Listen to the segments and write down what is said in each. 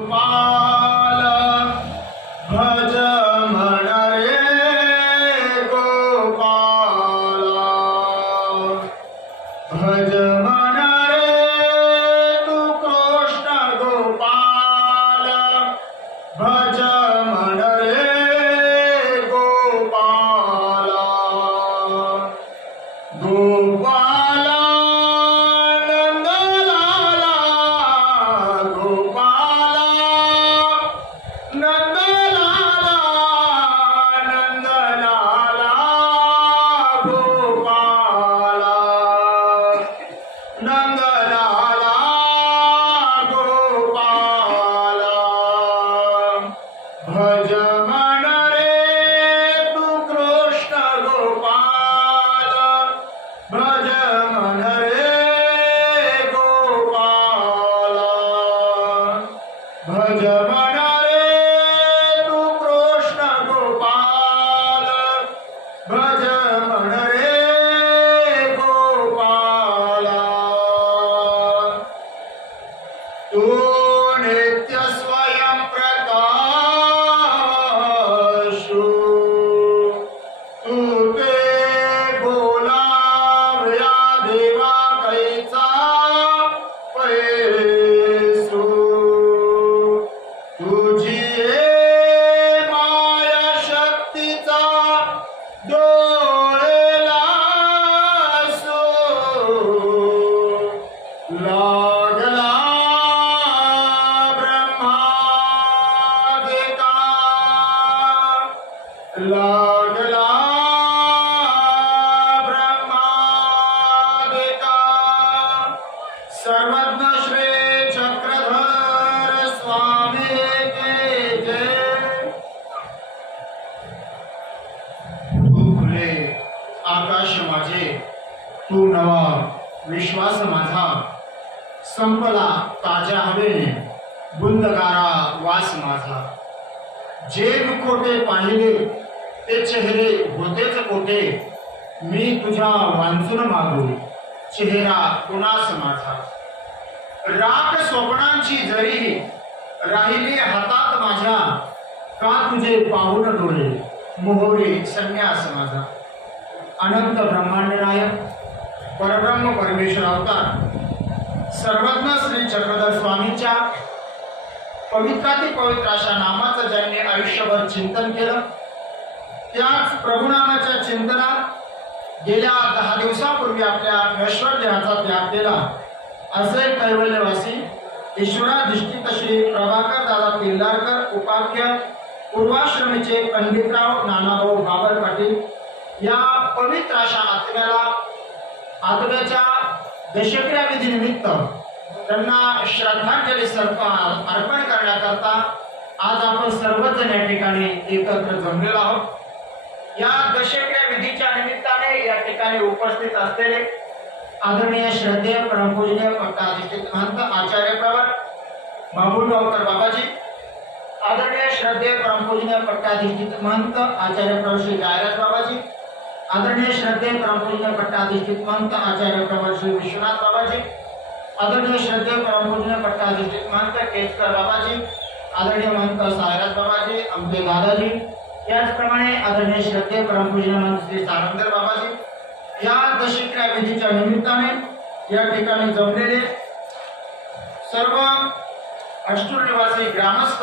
गोपाल भज मन रे गोपाल भज मन रे तू कृष्ण गोपाल भज मन रे गोपाल गोपाल नंदलाला गोपाल नंदलाला नंदलाला गोपाल नंदलाला गोपाल भज मन रे तू कृष्ण गोपाल भज मन रे गोपाल भज मन रे तू कृष्ण गोपाल भज मन रे गोपाल तू नित्य स्वयं प्रकाशु तू ते बोलाव्या देवा कैचा पैसू तुझी माया शक्तीचा डोळेला सो लागला ब्रह्मादिका लागला ब्रह्मादिका सर्वज्ञ श्री चक्रधर स्वामी के जय। तू खुले आकाश माझे तू नवा विश्वास माझा संपला ताज्या हवेने बुंदगारा वास माझा जे दुखोटे पाहिले ते चेहरे होतेच कोठे मी तुझ्या वांचून मागू चेहरा कुणास माझा राख स्वप्नांची जरी राहिली हातात माझ्या का तुझे पाहून डोळे मोहरे संन्यास माझा अनंत ब्रह्मांड नायक परब्रह्म परमेश्वर अवतार सर्वज्ञ श्री चक्रधर स्वामींच्या पवित्राती पवित्र अशा नामाचं ज्यांनी आयुष्यभर चिंतन केलं त्याच प्रभुनामाच्या चिंतनात गेल्या 10 दिवसापूर्वी आपल्या नश्वर देहाचा त्याग केला असे कैवल्यवासी ईश्वराधिष्ठित श्री प्रभाकर दादा पिल्लारकर उपाख्य पूर्वाश्रमीचे पंडितराव नानाभाऊ बाबर पाटील या पवित्र अशा आत्म्याच्या दशक्रिया विधीनिमित्त त्यांना श्रद्धांजली अर्पण करण्याकरता आज आपण सर्वजण या ठिकाणी एकत्र जमलेलो आहोत। या दशक्रिया विधीच्या निमित्ताने या ठिकाणी उपस्थित असलेले आदरणीय श्रद्धेय परमपूजनीय पट्टाधिष्ठित महंत आचार्य प्रवर बाबूलगावकर बाबाजी, आदरणीय श्रद्धेय परमपूजनीय पट्टाधिष्ठित महंत आचार्य प्रवर श्री जायराज बाबाजी, आदरणीय श्रद्धेय परमपूजनीय पट्टाधिष्ठित महंत आचार्य प्रवर श्री विश्वनाथ बाबाजी, आदरणीय श्रद्धेय परमपूजनीय पट्टाधिष्ठित महंत केतकर बाबाजी, आदरणीय महंत सायराज बाबाजी, आमचे दादाजी, याचप्रमाणे आदरणीय श्रद्धेय परमपूजनीय महंत श्री सारंगधर बाबाजी या दशक्रिया विधीच्या निमित्ताने या ठिकाणी जमलेले सर्व अष्टूर निवासी ग्रामस्थ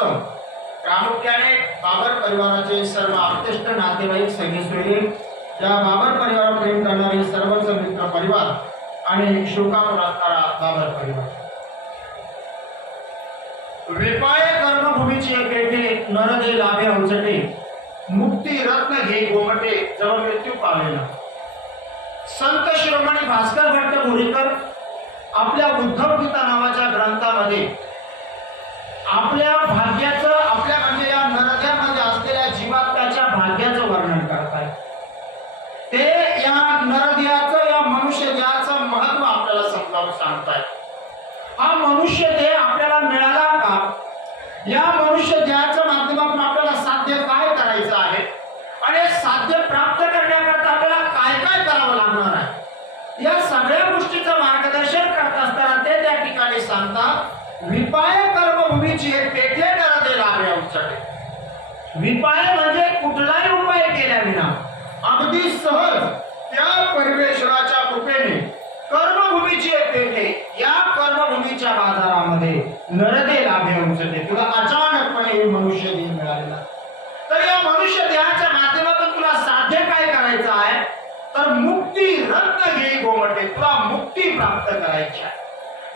प्रामुख्याने बाबर परिवाराचे सर्व आप्तेष्ट नातेवाईक सगळे सोयरे या बाबर परिवारावर प्रेम करणारे सर्वच मित्र परिवार आणि शुभकामना असणारा बाबर परिवार विपाय कर्मभूमीची एकेटे नरदे लाभे अवचटे मुक्ती रत्न घे गोमटे जवळ मृत्यू पावेना संत शिरोमणी भास्कर भट्ट बोरीकर आपल्या उद्धव गीता नावाच्या ग्रंथामध्ये आपल्या भाग्याचं आपल्या म्हणजे या नरद्यामध्ये असलेल्या जीवात्म्याच्या भाग्याचं वर्णन करतायत। ते या नरदेहाचं या मनुष्य देहाचं महत्व आपल्याला समजावून सांगतायत। हा मनुष्य देह आपल्याला मिळाला का? या मनुष्य देहाच्या माध्यमातून आपल्याला साध्य काय करायचं आहे आणि साध्य प्राप्त करण्याकरता आपल्याला काय काय करावं लागणार आहे या सगळ्या सांगतात विपाय कर्मभूमीची एक पेट विपाय म्हणजे कुठलाही उपाय केल्याविना अगदी सहज त्या परमेश्वराच्या कृपेने कर्मभूमीची पेठे या कर्मभूमीच्या बाजारामध्ये नरदे लाभे उचलते. तुला अचानकपणे हे मनुष्य देह मिळालेला, तर या मनुष्य देहाच्या माध्यमातून तुला साध्य काय करायचं आहे, तर मुक्ती रत्न घे गोमटे. तुला मुक्ती प्राप्त करायची आहे,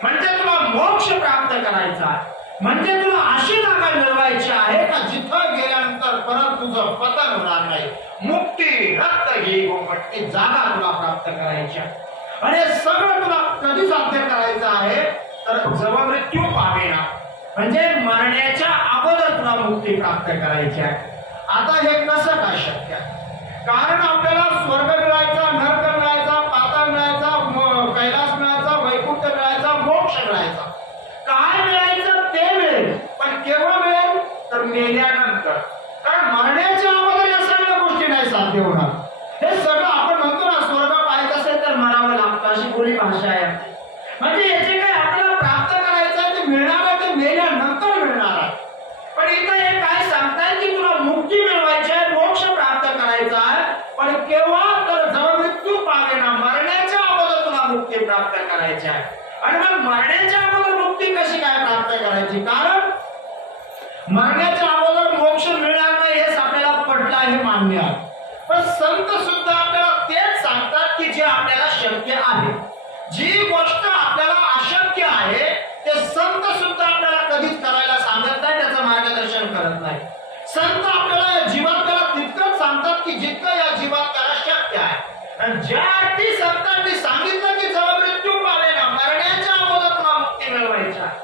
म्हणजे तुला मोक्ष प्राप्त करायचा आहे, म्हणजे तुला अशी जागा मिळवायची आहे का जिथं गेल्यानंतर परत तुझं पतन होणार नाही. मुक्ती रत्न घे गोमटे जागा तुला प्राप्त करायची आहे. आणि सगळं तुला कधी साध्य करायचं आहे, तर जेव्हा मृत्यू पावेना, म्हणजे मरण्याच्या अगोदर तुला मुक्ती प्राप्त करायची आहे. आता हे कसं काय शक्य आहे? कारण आपल्याला स्वर्ग मिळायचा, नरक मिळायचा, पाताळ मिळायचा, कैलास मिळायचा, वैकुंठ मिळायचा, मोक्ष मिळायचा. काय मिळायचं ते मिळेल, पण केव्हा मिळेल, तर मेल्यानंतर. कारण मरण्याच्या अगोदर या सगळ्या गोष्टी नाही साध्य होणार. हे सगळं आपण म्हणतो ना, स्वर्ग पाहायचं असेल तर मरावं लागतं, अशी बोली भाषा आहे. म्हणजे याचे काय आपल्याला प्राप्त करायचं आहे ते मिळणार आहे, ते मेल्यानंतर मिळणार आहे. पण इथं हे काय सांगताय की तुला मुक्ती मिळवायची आहे, मोक्ष प्राप्त करायचा आहे, पण केव्हा, तर जेव्हा मृत्यू पावेना, मरण्याच्या अगोदर तुला मुक्ती प्राप्त करायची आहे. आणि मग मरण्याच्या अगोदर मुक्ती कशी काय प्राप्त करायची? कारण मरण्याच्या अगोदर मोक्ष मिळणार नाही हेच आपल्याला पटलं, हे मान्य आहे. पण संत सुद्धा आपल्याला तेच सांगतात की जे आपल्याला शक्य आहे. जी गोष्ट आपल्याला अशक्य आहे ते संत सुद्धा आपल्याला कधीच करायला सांगत नाही, त्याचं मार्गदर्शन करत नाही. संत आपल्याला या जीवात्म्याला तितकंच सांगतात की जितकं या जीवात्म्याला शक्य आहे. आणि ज्या अर्थी संतांनी सांगितलं की जेव्हा मृत्यू पावेना, मरण्याच्या अगोदर तुला मुक्ती मिळवायची आहे,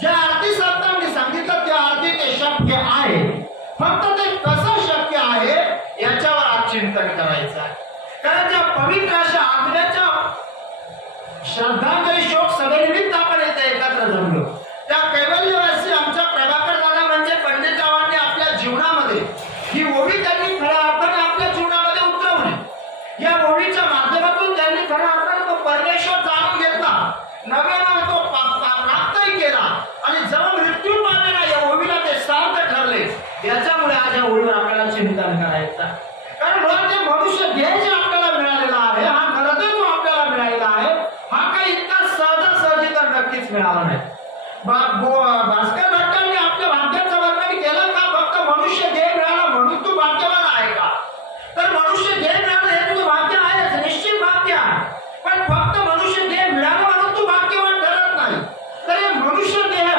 ज्या अर्थी संतांनी सांगितलं त्या अर्थी ते शक्य आहे. फक्त ते कसं शक्य आहे याच्यावर आज चिंतन करायचं आहे. कारण त्या पवित्र अशा आज्ञाच्या श्रद्धांजली शोक सभेनिमित्त आपण इथे एकत्र जमलो. त्या कैवल्यवासी आमच्या प्रभाकर दादा म्हणजे पंडितरावांनी आपल्या जीवनामध्ये ही ओवी त्यांनी खऱ्या अर्थाने आपल्या जीवनामध्ये उतरवली. या ओवीच्या माध्यमातून त्यांनी खऱ्या अर्थाने तो परमेश्वर जाणून घेतला, नव्याने तो प्राप्तही केला, आणि जेव्हा मृत्यू पावेना या ओवीला ते सार्थ ठरले. याच्यामुळे आज या ओवीवर आपल्याला चिंतन करायचं. कारण मुळात ते मनुष्य देह जे आपल्याला मिळालेला आहे, हा नरदेह जो आपल्याला मिळालेला आहे, हा काही इतका सहजासहजी तर नक्कीच मिळाला नाही. भास्कर भट्टांनी आपल्या भाग्याचं वर्णन केलं का फक्त मनुष्य देह मिळाला म्हणून तू भाग्यवान आहे का? तर मनुष्य देह मिळालं हे तुझं भाग्य आहे, निश्चित भाग्य आहे. पण फक्त मनुष्य देह मिळाला म्हणून तू भाग्यवान ठरत नाही. तर हे मनुष्य देह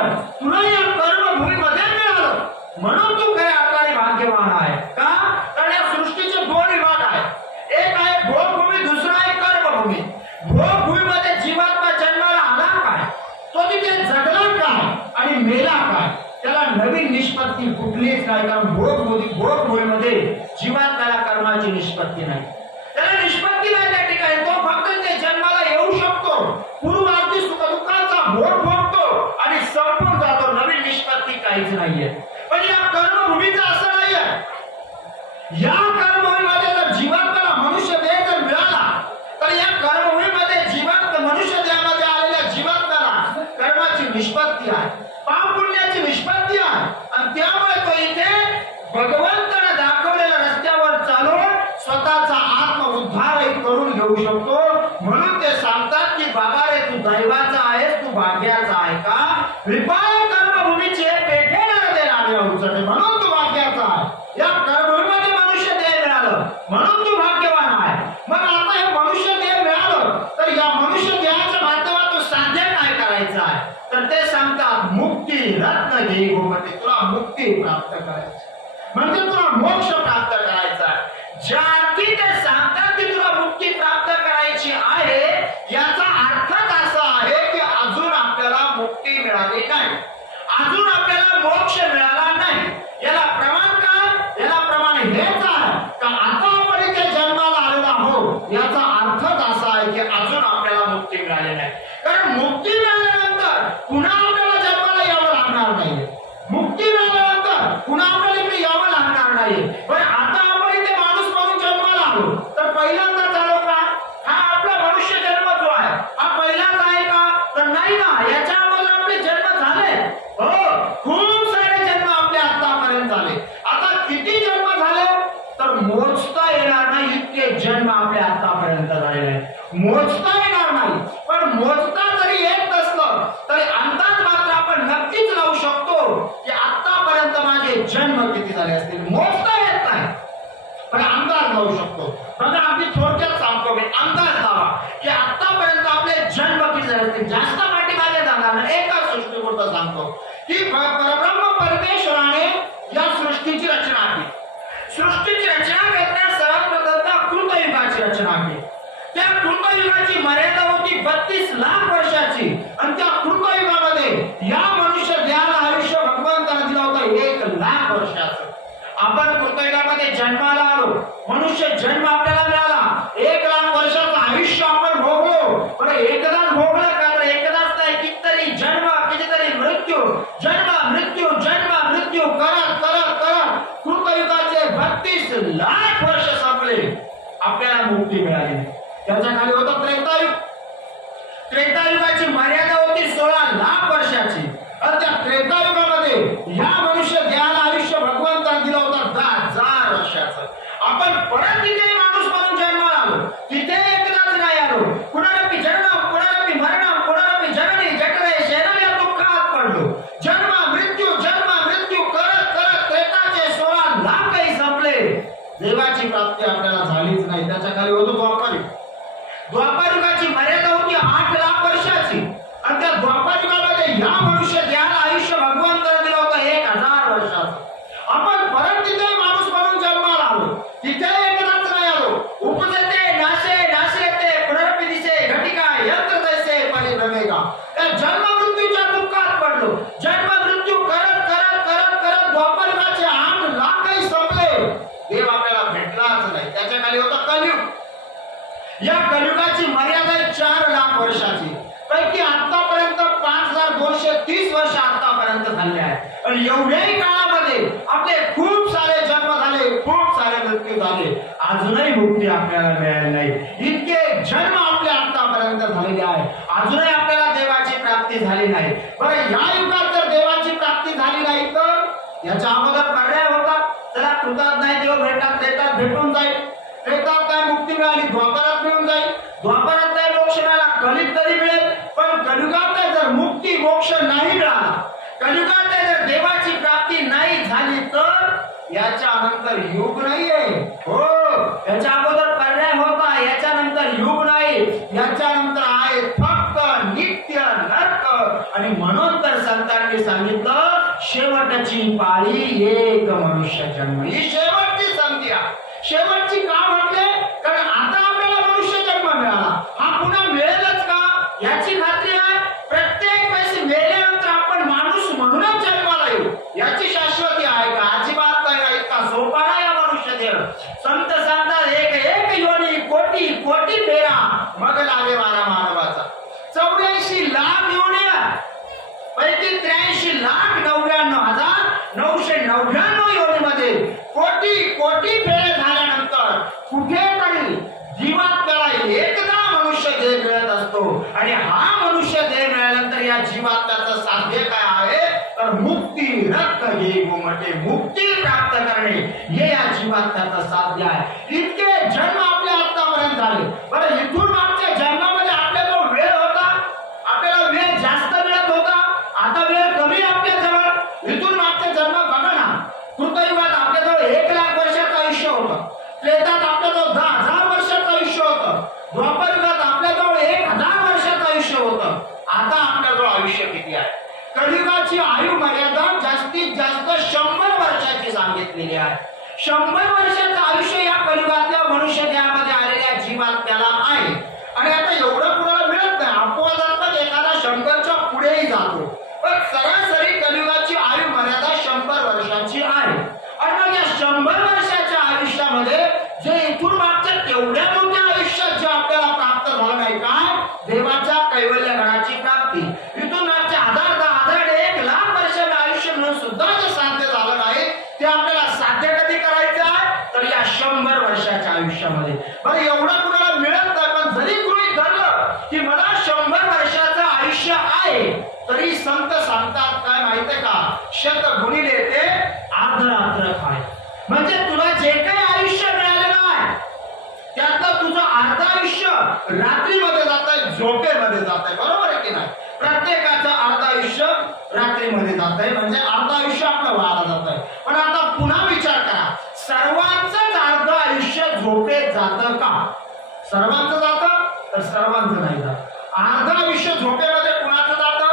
तुला या कर्मभूमीमध्ये मिळालं म्हणून तू खऱ्या अर्थाने भाग्यवान आहे. का? कारण या सृष्टीचे दोन विभाग आहेत. एक आहे भोगभूमी, दुसरा आहे कर्मभूमी. भोगभूमीमध्ये जीवात्मा जन्माला आला काय, तो तिथे जगला काय आणि मेला काय, त्याला नवीन निष्पत्ती कुठलीच नाही. कारण भोगभूमीमध्ये जीवात्म्याला कर्माची निष्पत्ती नाही, त्याला निष्पत्ती नाही त्या ठिकाणी. तो फक्त ते जन्माला येऊ शकतो, पूर्वार्थी सुखदुःखाचा भोग भोगतो आणि संपून जातो. नवीन निष्पत्ती काहीच नाहीये. पण या कर्मभूमीचं असं नाहीये. या कर्मभूमीमध्ये जर जीवात्म्याला मनुष्य देह जर मिळाला, तर या कर्मभूमीमध्ये मनुष्य देहामध्ये आलेल्या जीवात्म्याला कर्माची निष्पत्ती आहे, पाप पुण्याची निष्पत्ती आहे. आणि त्यामुळे तो इथे भगवंताने दाखवलेल्या रस्त्यावर चालून स्वतःचा आत्म उद्धारही करून घेऊ शकतो. म्हणून ते सांगतात की बाबा रे, तू दैवाचा आहेस, तू भाग्याचा आहे का? विपाय कर्मभूमीचे पेठे नरदे लाभे उचलते म्हणून तू भाग्याचा आहे. या कर्मभूमीमध्ये मनुष्य देह मिळालं म्हणून तू भाग्यवान आहे. मग आता हे मनुष्य देह मिळालं, तर या मनुष्य देहाच्या माध्यमातून साध्य काय करायचं आहे, तर ते सांगतात मुक्ती रत्न घे गोमटे. तुला मुक्ती प्राप्त करायची म्हणजे तुला मोक्ष प्राप्त करायचा आहे. ज्या अर्थी ते सांगतात की तुला मुक्ती प्राप्त करायची आहे, याचा अर्थच असा आहे की अजून आपल्याला मुक्ती मिळाली नाही, अजून आपल्याला मोक्ष मिळाला नाही. याला प्रमाण काय? याला प्रमाण हेच आहे का आता आपण इथे जन्माला आलेला आहोत, याचा अर्थच असा आहे की अजून आपल्याला मुक्ती मिळाली नाही. कारण मुक्ती मिळाल्यानंतर पुन्हा आपल्याला जन्माला यावं लागणार नाहीये. मुक्ती मिळाल्यानंतर पुन्हा आपल्याला इकडे यावं लागणार नाही. पण आता आपण इथे माणूस म्हणून जन्माला आलो, की आतापर्यंत माझे जन्म किती झाले असतील, मोजता येत नाही पण अंदाज लावू शकतो. बघा अगदी थोडक्यात सांगतो मी, अंदाज लावा की आतापर्यंत आपले जन्म किती झाले असतील. जास्त पाठीमागे जाणार नाही, एका सृष्टीपुरतं सांगतो की परब्रह्म परमेश्वराने या सृष्टीची रचना केली. सृष्टीची रचना करताना सर्वात प्रथम कृतयुगाची रचना केली. त्या कृतयुगाची मर्यादा होती 32 लाख वर्षाची आणि त्या कृतयुगामध्ये या मनुष्य देहाला आयुष्य भगवंताने दिलं होतं 1 लाख वर्षाचं. आपण कृतयुगामध्ये जन्माला आलो, मनुष्य जन्म आपल्याला मिळाला, 1 लाख वर्षाचं आयुष्य आपण भोगलो. पण एकदाच भोगलं का, तर एकदाच नाही, कितीतरी जन्म, कितीतरी मृत्यू, जन्म मृत्यू जन्म मृत्यू करत करत करत कृतयुगाचे 32 लाख वर्ष संपले, आपल्याला मुक्ती मिळाली. त्याच्या खाली होतं त्रेतायुग. त्रेतायुगाची मर्यादा होती 16 लाख वर्षाची आणि त्या त्रेतायुगामध्ये या मनुष्य देहाला आयुष्य भगवंताने दिलं होतं 10,000 वर्षाचं. आपण परत तिथे माणूस म्हणून जन्माला आलो, तिथे एकदाच नाही आलो. पुनरपि जन्म पुनरपि मरणम पुनरपि जननी जठरे शयनम या दुःखात पडलो. जन्म मृत्यू करत करत त्रेताचे 16 लाख काही संपले, देवाची प्राप्ती आपल्याला झालीच नाही. त्याच्या खाली होतो द्वापारयुग. द्वापारयुगाची मर्यादा होती 8 लाख वर्षाची आणि त्या द्वापारयुगामध्ये या मनुष्य देहाला आयुष्य भगवंताने दिलं होतं 1000 वर्षाचं. आपण परत तिथे माणूस म्हणून जन्माला आलो, तिथे एकदाच नाही आलो. उपजते नाशे नाशेते पुनरपि दिसे घटिका यंत्र तैसे परिभ्रमेगा. त्या जन्म मृत्यूच्या दुःखात पडलो. जन्म मृत्यू करत करत करत करत द्वापारयुगाचे 8 लाखही संपले, देव आपल्याला भेटलाच नाही. त्याच्या खाली होता कलियुग. या कलियुगाची मर्यादा 4 लाख वर्षाची. पैकी आतापर्यंत 5230 वर्ष आतापर्यंत झाले आहेत आणि एवढ्याही काळामध्ये आपले खूप सारे जन्म झाले, खूप सारे मृत्यू झाले, अजूनही मुक्ती आपल्याला मिळाली नाही. इतके जन्म आपले आतापर्यंत झालेले आहे, अजूनही आपल्याला देवाची प्राप्ती झाली नाही. बरं, या युगात जर देवाची प्राप्ती झाली नाही तर याच्या अगोदर पर्याय होता, चला कृतात नाही देव भेटतात, त्रेतात भेटून जाईल, त्रेतात काय मुक्ती मिळाली, द्वापारात मिळून जाईल, द्वापारात नाही मोक्ष मिळाला, कलियुग तरी मिळेल. पण कलियुगात जर मुक्ती मोक्ष नाही मिळाला, कलियुगात जर देवाची प्राप्ती नाही झाली तर याच्या नंतर युग नाहीये. हो, याच्या अगोदर पर्याय होता, याच्या नंतर युग नाही, याच्या नंतर आहे फक्त नित्य नरक. आणि म्हणून तर संतांनी सांगितलं शेवटची पाळी एक मनुष्य जन्म. ही शेवटची संधी आहे. शेवटची का म्हटले, कारण आता आपल्याला मनुष्य जन्म मिळाला, हा पुन्हा मिळेलच का याची खात्री आहे. प्रत्येक वेळेस मेल्यानंतर आपण माणूस म्हणूनच जन्माला येऊ याची शाश्वती आहे का? अजिबात नाही. इतका सोपा नाही मनुष्य देह. संत सांगतात एक एक योनी कोटी कोटी फेरा मग लागे वारा मानवाचा. 84 लाख योन्या पैकी 83,99,999 योनीमध्ये कोटी कोटी फेरे झाल्यानंतर कुठेतरी जीवात्म्याला एकदा मनुष्य देह मिळत असतो आणि हा मनुष्य देह मिळाल्यानंतर या जीवात्म्याचं साध्य काय आहे तर मुक्ती रक्त हे गोमटे मुक्ती प्राप्त करणे हे या जीवात्म्याचं साध्य आहे. इतके जन्म आपले आतापर्यंत झाले. बरं, इथून मागच्या जन्मामध्ये आपल्याला वेळ होता, आपल्याला वेळ जास्त मिळत होता, आता वेळ कमी आपल्या जवळ. इथून मागच्या जन्म बघा ना, कृतयुगात आपल्याजवळ 1 लाख वर्षाचं आयुष्य होतं, त्रेतात आपल्याजवळ 10,000 वर्षाचं आयुष्य होतं, द्वापारयुगात आपल्याजवळ 1,000 वर्षाचं आयुष्य होतं. आता आपल्याजवळ आयुष्य किती आहे? कलियुगाची आयु मर्यादा जास्तीत जास्त 100 वर्षाची सांगितलेली आहे. 100 वर्षाचं आयुष्य या कलियुगातल्या मनुष्य देहामध्ये आलेल्या जीवात्म्याला आहे. आणि आता एवढं कुणाला मिळत नाही, अपवादात्मक एखादा 100च्या पुढेही जातो, पण सरासरी कलियुगाची आयु मर्यादा 100 वर्षाची आहे. आणि मग या 100 वर्षाच्या आयुष्यामध्ये जे इथून मागच्या तेवढ्या मोठ्या आयुष्यात जे आपल्याला प्राप्त झालं नाही, काय देवाच्या कैवल्य गणाची प्राप्ती. इथून मागच्या 1000, 10,000, 1 लाख वर्षाचं आयुष्य मिळून सुद्धा जे साध्य झालं नाही ते आपल्याला साध्य कधी करायचं आहे तर या 100 वर्षाच्या आयुष्यामध्ये. बरं, एवढं कुणाला मिळत नाही, पण जरी गृहीत धरलं की मला 100 वर्षाचं आयुष्य आहे तरी संत सांगतात काय माहितीये का, 100 गुणिले ते अर्धरात्र काय. म्हणजे तुला जे काही आयुष्य मिळालेलं आहे त्यातलं तुझं अर्ध आयुष्य रात्रीमध्ये जात आहे, झोपेमध्ये जात आहे. बरोबर आहे की नाही? प्रत्येकाचं अर्ध आयुष्य रात्रीमध्ये जात आहे, म्हणजे अर्ध आयुष्य आपलं वाया जात आहे. पण आता पुन्हा विचार करा, सर्वांचंच अर्ध आयुष्य झोपेत जातं का? सर्वांचं जातं तर सर्वांचं नाही जात. अर्ध आयुष्य झोपेमध्ये कुणाचं जातं?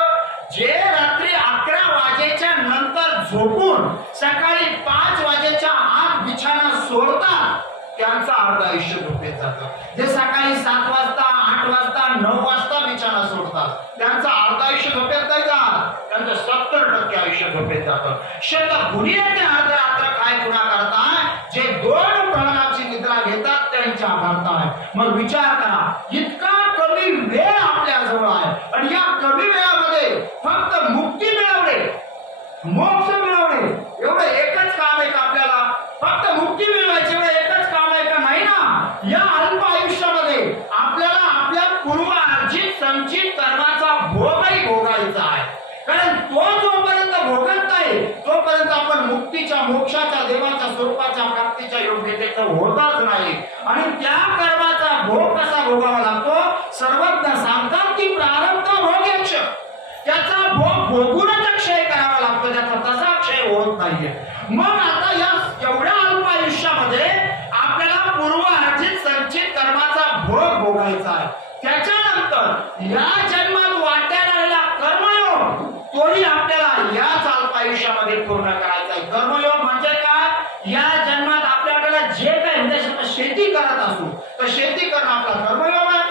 जे रात्री 11 वाजेच्या नंतर झोपून सकाळी 5 वाजेच्या आत बिछाना सोडतात त्यांचं अर्ध आयुष्य झोपेत जातं. जे सकाळी 7 वाजता 8 वाजता 9 वाजता बिछाना सोडतात त्यांचं अर्ध आयुष्य झोपेत नाही जात, त्यांचं 70% आयुष्य झोपेत जातं. गुन्ह्याचे अर्ध रात्र काय गुन्हा करताय? जे 2 प्रहराची निद्रा घेतात त्यांच्या करताय. मग विचार करा, इतका कमी वेळ आपल्या जवळ आहे आणि या कमी वेळामध्ये फक्त मुक्ती मिळवणे, मोक्ष मिळवणे एवढं एकच काम आहे का आपल्याला? फक्त मुक्ती मिळवायची एवढं एकच काम आहे का? नाही ना. या अल्प आयुष्यामध्ये आपल्याला आपल्या पूर्वार्जित संचित कर्माचा भोगही भोगायचा आहे. कारण तो जोपर्यंत भोगत नाही तोपर्यंत आपण मुक्तीच्या, मोक्षाच्या, देवाच्या स्वरूपाच्या प्राप्तीच्या योग्यतेचं होतच नाही. आणि त्या कर्माचा भोग कसा भोगावा लागतो? सर्वज्ञ सांगतात की प्रारब्ध भोगेक्ष, त्याचा भोग भोगूनच क्षय करावा लागतो, त्याचा तसा क्षय होत नाहीये. मग आता या एवढ्या अल्प आयुष्यामध्ये आपल्याला पूर्वार्जित संचित कर्माचा भोग भोगायचा आहे. त्याच्यानंतर या जन्मात वाट्याला आलेला कर्मयोग तोही आपल्याला याच अल्प आयुष्यामध्ये पूर्ण करायचा आहे. कर्मयोग म्हणजे काय? या जन्मात आपल्याला जे काही म्हणजे शेती करत असू तर शेती करणं आपला कर्मयोग आहे,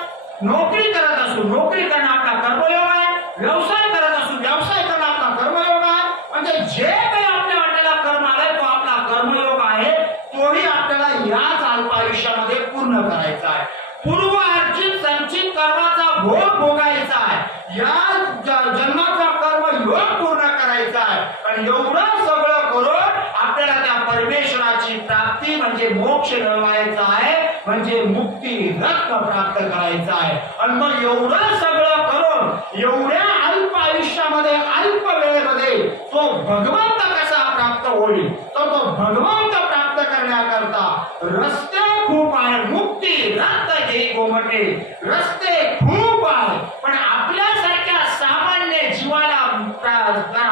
नोकरी करत असू नोकरी करणं आपला कर्मयोग आहे, व्यवसाय करत असू व्यवसाय करणं आपला कर्मयोग आहे. म्हणजे जे काही आपल्या वाट्याला कर्म आलाय तो आपला कर्मयोग आहे, तोही आपल्याला याच अल्प आयुष्यामध्ये पूर्ण करायचा आहे. पूर्वार्जित संचित कर्माचा भोग भोगायचा आहे, या जन्माचा कर्म योग पूर्ण करायचा आहे. आणि एवढं सगळं करून आपल्याला त्या परमेश्वराची प्राप्ती म्हणजे मोक्ष मिळवायचा आहे, म्हणजे मुक्ती रत्न प्राप्त करायचा आहे. आणि मग एवढं सगळं करून एवढ्या अल्प आयुष्यामध्ये अल्प वेळेमध्ये तो भगवंत कसा प्राप्त होईल? तर तो भगवंत प्राप्त करण्याकरता रस्ते खूप आहे. मुक्ती रत्न घेई गोमटे, रस्ते खूप आहे. पण आपल्यासारख्या सामान्य जीवाला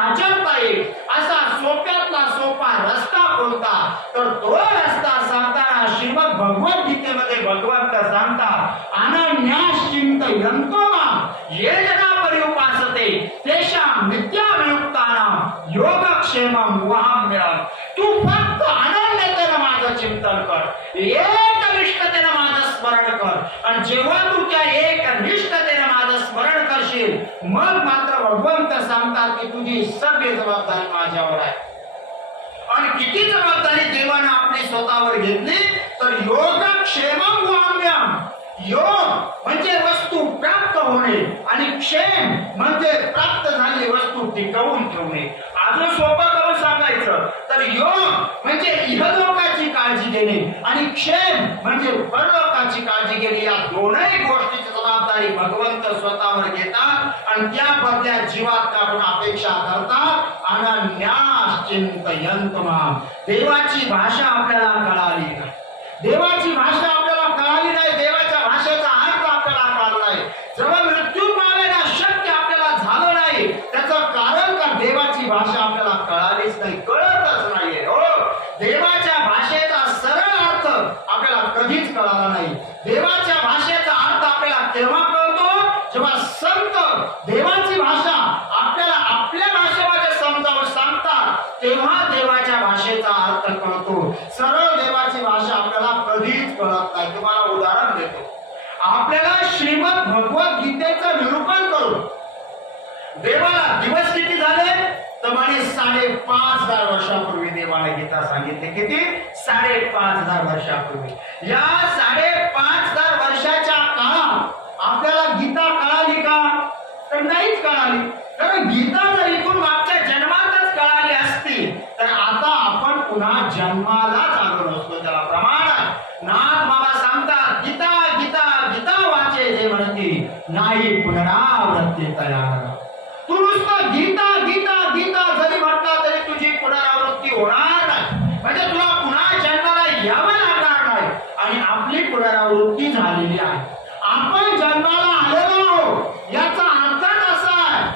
आचरता येईल असा सोप्यातला सोपा रस्ता कोणता? तर तो रस्ता सांगताना श्रीमद भगवद्गीतेमध्ये भगवंत सांगतात, अनन्यास चिंतयन्तो मां ये जना पर्युपासते तेषां नित्याभियुक्तानां योगक्षेमं वहाम्यहम्. तू फक्त अनन्यतेने माझं चिंतन कर, एकनिष्ठतेने माझं स्मरण कर. आणि जेव्हा तू त्या एकनिष्ठतेने माझं स्मरण करशील मग मात्र भगवंत सांगतात की तुझी सगळी जबाबदारी माझ्यावर आहे. आणि किती जबाबदारी देवाने आपली स्वतःवर घेतली? तर योगक्षेमं वहाम्यहम्. योग म्हणजे वस्तू प्राप्त होणे आणि क्षेम म्हणजे प्राप्त झालेली वस्तू टिकवून ठेवणे. अजून सोपं करून सांगायचं तर योग म्हणजे इहलोकाची काळजी घेणे आणि क्षेम म्हणजे परलोकाची काळजी घेणे. या दोनही गोष्टीची जबाबदारी भगवंत स्वतःवर घेतात आणि त्या बदल्या जीवात आपण अपेक्षा करतात. अनन्यास चिंतयन्तो मां. देवाची भाषा आपल्याला कळाली नाही, देवाची भाषा आपल्याला कळाली नाही, देवाच्या भाषेचा अर्थ आपल्याला कळला नाही. जेव्हा मृत्यू पावण्याला शक्य आपल्याला झालं नाही त्याचं कारण का? देवाची भाषा आपल्याला कळालीच नाही, कळतच नाहीये. हो, देवाच्या भाषेचा सरळ अर्थ आपल्याला कधीच कळाला नाही. देवाच्या भाषेचा अर्थ आपल्याला केव्हा कळतो? जेव्हा संत देवाची भाषा आपल्याला आपल्या भाषेमध्ये समजावून सांगतात तेव्हा देवाच्या भाषेचा अर्थ कळतो. सरळ देवाची भाषा आपल्याला कधीच कळत नाही. तुम्हाला उदाहरण देतो. आपल्याला श्रीमद भगवद्गीतेचं निरूपण करून देवाला दिवस किती झाले? तर म्हणे 5,500 वर्षापूर्वी देवाने गीता सांगितले. किती? 5,500 वर्षापूर्वी. या 5,500 वर्षाच्या काळात आपल्याला गीता कळाली का? तर नाहीच कळाली. कारण गीता जर इथून मागच्या जन्मातच कळाली असती तर आता आपण पुन्हा जन्मालाच आलो नसतो. त्याला प्रमाण नाथ बाबा सांगतात, गीता गीता गीता वाचे जे म्हणती नाही पुनरावृत्ती तयार. तू नुसतं गीता गीता गीता जरी म्हटलं तरी तुझी पुनरावृत्ती होणार नाही, म्हणजे तुला पुन्हा जन्माला यावं लागणार नाही. आणि आपली पुनरावृत्ती झालेली आहे. आपण जन्माला आलेलो आहोत याचा अर्थच असा आहे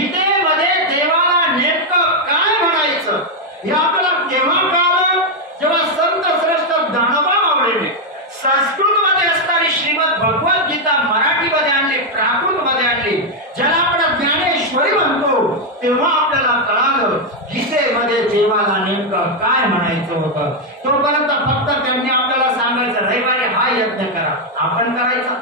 गीतेमध्ये देवाला नेमकं काय म्हणायचं हे आपल्याला केव्हा कळालं, जेव्हा संत श्रेष्ठ ज्ञानोबा माऊलीने संस्कृत मध्ये असणारी श्रीमद भगवत गीता मराठीमध्ये आणली, प्राकृत मध्ये आणली, ज्याला आपण ज्ञानेश्वरी म्हणतो, तेव्हा आपल्याला कळालं गीतेमध्ये देवाला नेमकं काय म्हणायचं होतं. तोपर्यंत फक्त त्यांनी आपल्याला सांगायचं रविवारी हा यज्ञ करा, आपण करायचा,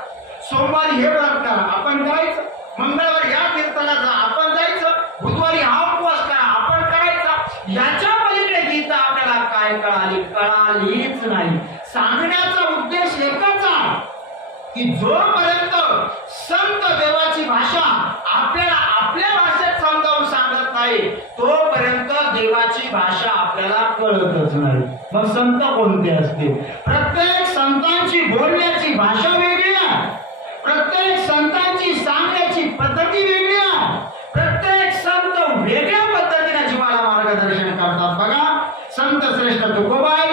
सोमवारी हे व्रत करा, आपण करायचं, मंगळवारी या कीर्तनाला जा, आपण जायचं, बुधवारी हा उपवास करा, आपण करायचा. याच्या पलीकडे गीता आपल्याला काय कळालीच नाही. सांगण्याचा उद्देश एकच आहे की जोपर्यंत संत देवाची भाषा आपल्याला आपल्या भाषेत समजावून सांगत नाही, तोपर्यंत देवाची भाषा आपल्याला कळतच नाही. मग संत कोणते असतील? प्रत्येक संतांची बोलण्याची भाषा वेगळी आहे, प्रत्येक संतांची सांगण्याची पद्धती वेगळी आहे, प्रत्येक संत वेगळ्या पद्धतीने जीवाला मार्गदर्शन करतात. बघा, संत श्रेष्ठ तुकोबाई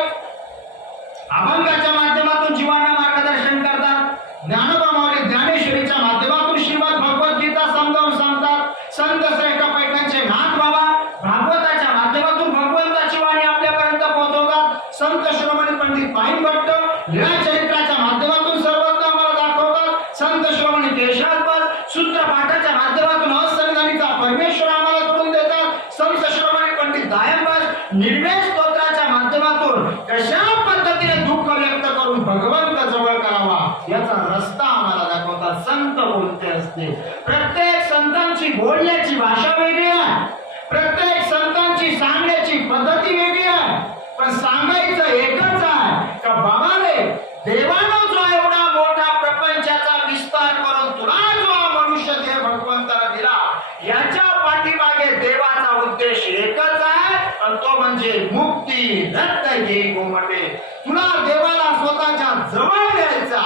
अभंगाच्या माध्यमातून जीवांना मार्गदर्शन करतात, ज्ञानोबा माऊली ज्ञानेश्वरीच्या माध्यमातून श्रीमद भगवत गीता समजावून सांगतात, संत श्रेष्ठ पैठणचे नाथ बाबा भागवताच्या माध्यमातून भगवंताची वाणी आपल्यापर्यंत पोहोचवतात, संत शिरोमणी पंडित पाहिन भट्ट लीळा चरित्राच्या माध्यमातून सर्वत्र आम्हाला दाखवतात, संत शिरोमणी केशवदास सूत्रपाठाच्या माध्यमातून असंगणिका परमेश्वर आम्हाला करून देतात, संत शिरोमणी पंडित दायंबास निर्वेद स्तोत्राच्या माध्यमातून कशा पद्धतीने दुःख व्यक्त करून भगवंत जवळ करावा याचा रस्ता आम्हाला दाखवतात. संत कोणते असते? प्रत्येक संतांची बोलण्याची भाषा वेगळी आहे, प्रत्येक संतांची सांगण्याची पद्धती वेगळी आहे, पण सांगायचं एकच आहे का बाबा रे, देवानं जो एवढा मोठा प्रपंचाचा विस्तार करून तुला जो मनुष्य देह भगवंताला दिला, याच्या पाठीमागे देवाचा उद्देश एकच आहे, आणि तो म्हणजे मुक्ती दत्त घे गोमटे. तुला देवाला स्वतःच्या जवळ द्यायचा,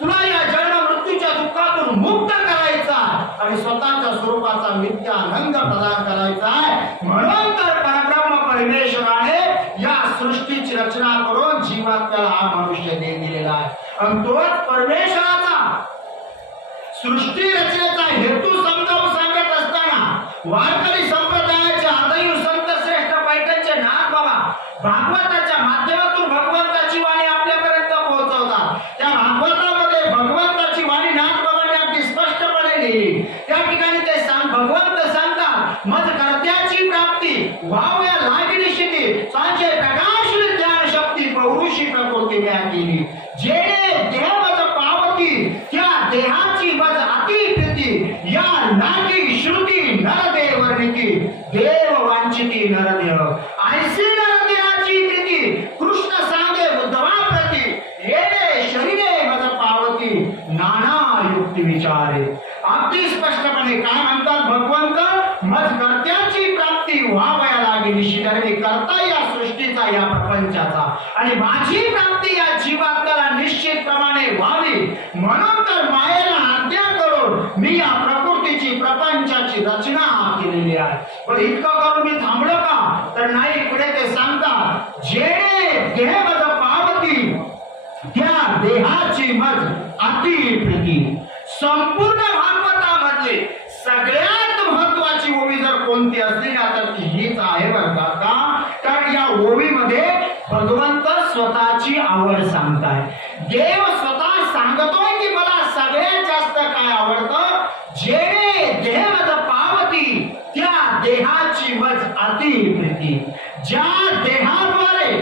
तुला या जन्म मृत्यूच्या दुःखातून मुक्त करायचा आणि स्वतःच्या स्वरूपाचा नित्यानंद प्रदान करायचा आहे. म्हणून तर परब्रह्म परमेश्वराने या सृष्टीची रचना करून जीवात्म्याला हा मनुष्य देह दिलेला आहे, आणि तोच परमेश्वराचा सृष्टी रचनेचा हेतू समजावून सांगत असताना वारकरी संप्रदायाचे आदयू संत श्रेष्ठ पैठणचे नाथ बाबा भागवताच्या माध्यमातून भगवंताची वाणी आपल्यापर्यंत पोहोचवतात. त्या भागवतामध्ये भगवंताची वाणी नाथ बाबांनी अगदी स्पष्टपणे लिहिली. त्या ठिकाणी ते भगवंत सांगतात, मज कर्त्याची प्राप्ती व्हाव्या लागली शिती, सांचे प्रकाश ज्ञान शक्ती पौरुषी प्रकृती म्या केली, जेणे देह मज पावती त्या देहाची मज अति प्रीती, या नाकी श्रुती नरदेव वर्णिती, देव वांछिती नरदेव, ऐसी नरदेहाची प्रीती कृष्ण सांगे उद्धवा प्रती, येणे शरीरे मज पावती नाना युक्ती विचारे. अगदी स्पष्टपणे काय म्हणतात भगवंत, मज कर्त्याची प्राप्ती व्हावया लागेल शिकरणी करता या सृष्टीचा या प्रपंचाचा, आणि माझी प्राप्ती या जीवात्म्याला निश्चितप्रमाणे व्हावी, म्हणून तर मायेला आज्ञा करून मी या प्रकृतीची प्रपंचाची रचना केलेली आहे. पण इतकं करून मी थांबलो का? तर नाही, पुढे ते सांगतात, जेणे देह मज पावती त्या देहाची मज अति प्रीती. संपूर्ण भागवतामधले सगळ्यात महत्वाची ओवी जर कोणती असली ना तर ती हीच आहे बरं का. कारण या ओवीमध्ये भगवंत स्वतःची आवड सांगताय, देव स्वतः सांगतोय की मला सगळ्यात जास्त काय आवडतं, जेणे देह मज पावती त्या देहाची मज अति प्रीती. ज्या देहाद्वारे,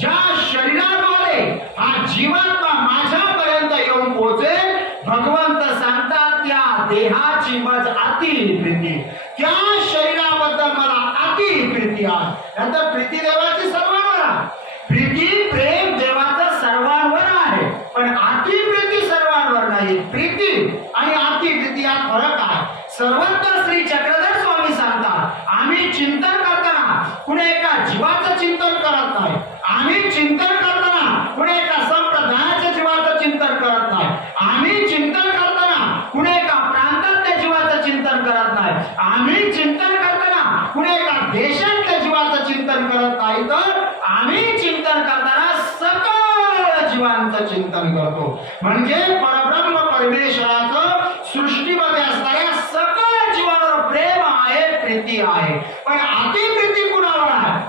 ज्या शरीराद्वारे हा जीवात्मा माझ्यापर्यंत येऊन पोहोचेल, भगवंत सांगतात त्या देहाची मज अति प्रीती, त्या शरीराबद्दल मला अति प्रीती आहे. नंतर प्रीती देवाची सर्वांवर आहे, प्रीती प्रेम देवाचं सर्वांवर आहे, पण अति प्रीती सर्वांवर नाही. प्रीती आणि अति प्रीती हा फरक आहे. सर्वत्र श्री चक्रधर स्वामी सांगतात, आम्ही चिंतन करताना कुणी एका जीवाचं चिंतन करत नाही, आम्ही चिंतन करताना कुणी एका संप्रदायाच्या जीवाचं चिंतन करत नाही, आम्ही चिंतन करताना कुणी एका प्रांतातल्या जीवाचं चिंतन करत नाही, आम्ही चिंतन करताना कुणी एका देशातल्या जीवाचं चिंतन करत नाही, तर आम्ही चिंतन करताना सकल जीवांचं चिंतन करतो. म्हणजे परब्रह्म परमेश्वराचं सृष्टीमध्ये असणाऱ्या सकल जीवांवर प्रेम आहे, प्रीती आहे. पण अतिप्रीती कुणावर आहे?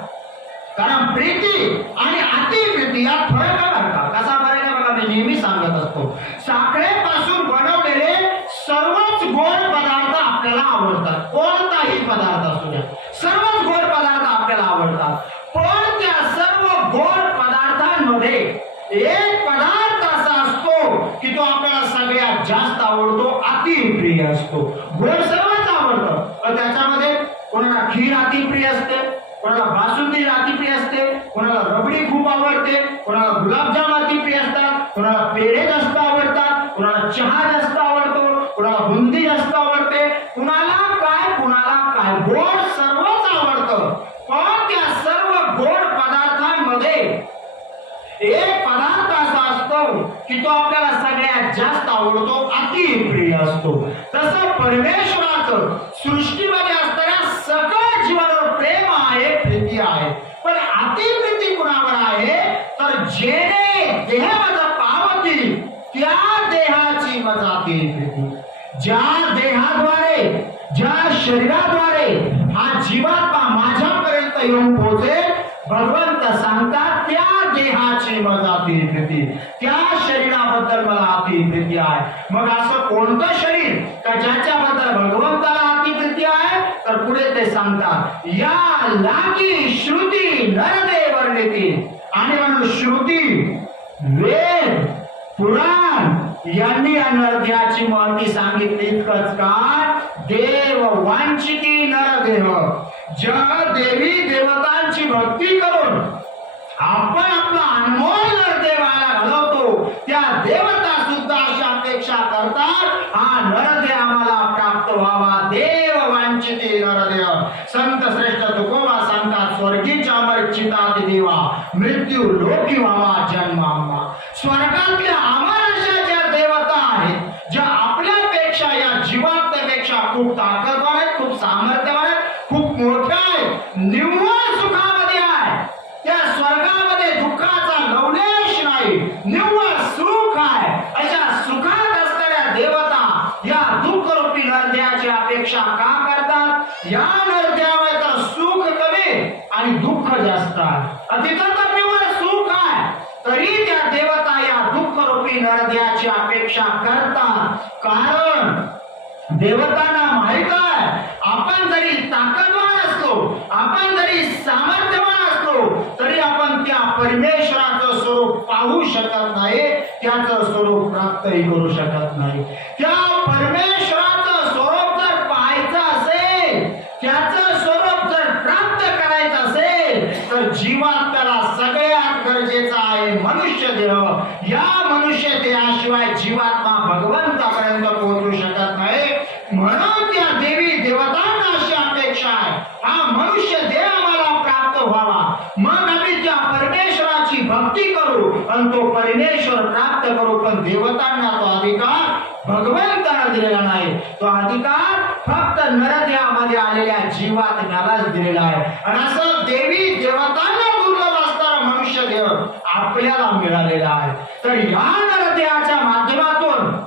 कारण प्रीती आणि अतिप्रीती यात फरक आहे बरं का. कसा फरक आहे बघा, मी नेहमी सांगत असतो. साखरेपासून बनवलेले सर्वच गोड पदार्थ आपल्याला आवडतात. कोणताही पदार्थ असू द्या, सर्वच गोड पदार्थ आपल्याला आवडतात. पण त्या सर्व गोड पदार्थांमध्ये एक पदार्थ असा असतो की तो आपल्याला सगळ्यात जास्त आवडतो, अतिप्रिय असतो. गोड सर्वच आवडतं, पण त्याच्यामध्ये कोणाला खीर अतिप्रिय असते, कोणाला बासुंदी अतिप्रिय असते, कोणाला रबडी खूप आवडते, कोणाला गुलाबजाम अतिप्रिय असतात, कोणाला पेढे जास्त आवडतात, कोणाला चहा जास्त आवडतो, कोणाला बुंदी जास्त आवडते, कुणाला काय गोड सर्वच आवडतं. पण त्या सर्व गोड पदार्थांमध्ये एक पदार्थ असा असतो की तो आपल्याला सगळ्यात जास्त आवडतो, अतिप्रिय असतो. तसं परमेश्वराचं सृष्टीमध्ये असणाऱ्या सकळ जीवावर प्रेम आहे, प्रीती आहे. पण अतिप्रीती कुणावर आहे? तर जेणे देह मज पावती त्या देहाची मज अतिप्रीती. ज्या देहाद्वारे, ज्या शरीराद्वारे हा जीवात्मा माझ्यापर्यंत येऊन पोहोचेल, भगवंत सांगतात त्या देहाची मला अतिप्रीती, त्या शरीराबद्दल मला अतिप्रीती आहे. मग असं कोणतं शरीर का ज्याच्याबद्दल भगवंताला अतिप्रीती आहे? तर पुढे ते सांगतात, या लागी श्रुती नरदे वर्णिती. आणि म्हणून श्रुती, वेद, पुराण यांनी या नरदेहाची महती सांगितली. इतकंच काय, देव वांछिती नरदेह. ज्या देवी देवतांची भक्ती करून आपण आपला अनमोल नरदेवाला घालवतो, त्या देवता सुद्धा अशी अपेक्षा करतात, हा नरदेह आम्हाला प्राप्त व्हावा. देव वांछिती नरदेह. संत श्रेष्ठ तुकोबा सांगतात, स्वर्गीच्या अमरचितात देवा, मृत्यू लोकी व्हावा जन्म आम्हा. स्वर्गातल्या अमर अशा ज्या देवता आहेत, ज्या आपल्यापेक्षा, या जीवात्म्यापेक्षा खूप ताकदवान आहेत, खूप सामर्थ्यवान आहेत, खूप मोठ्या आहेत, निव्वळ सुखामध्ये आहे. त्या स्वर्गामध्ये दुःखाचा लवलेश नाही, निव्वळ सुख आहे. अशा सुखात असणाऱ्या देवता या दुःखरूपी नरदेहाची अपेक्षा का करतात? या नरदेहामध्ये तर सुख कमी आणि दुःख जास्त आहे. तिथं तर निव्वळ सुख आहे, तरी त्या देवता या दुःखरूपी नरदेहाची अपेक्षा करतात. कारण देवतांना माहित आहे, आपण जरी ताकदवान असलो, आपण जरी सामर्थ्यवान असलो, तरी आपण त्या परमेश्वराचं स्वरूप पाहू शकत नाही, त्याचं स्वरूप प्राप्तही करू शकत नाही. त्या परमेश्वराचं स्वरूप जर पाहायचं असेल, त्याचं स्वरूप जर प्राप्त करायचं असेल, तर जीवात्म्याला सगळ्यात गरजेचा आहे मनुष्य देह. या मनुष्य देहाशिवाय जीवात्मा भगवंतापर्यंत पोहोचू शकत नाही. म्हणून त्या देवी देवतांना अशी अपेक्षा आहे, हा मनुष्य देह आम्हाला प्राप्त व्हावा, मग आम्ही त्या परमेश्वराची भक्ती करू आणि तो परमेश्वर प्राप्त करू. पण देवतांना तो अधिकार भगवंताला दिलेला नाही, तो अधिकार फक्त नरदेहामध्ये आलेल्या जीवात्म्यालाच दिलेला आहे. आणि असं देवी देवतांना दुर्लभ असणारा मनुष्य देह आपल्याला मिळालेला आहे. तर या नरदेहाच्या माध्यमातून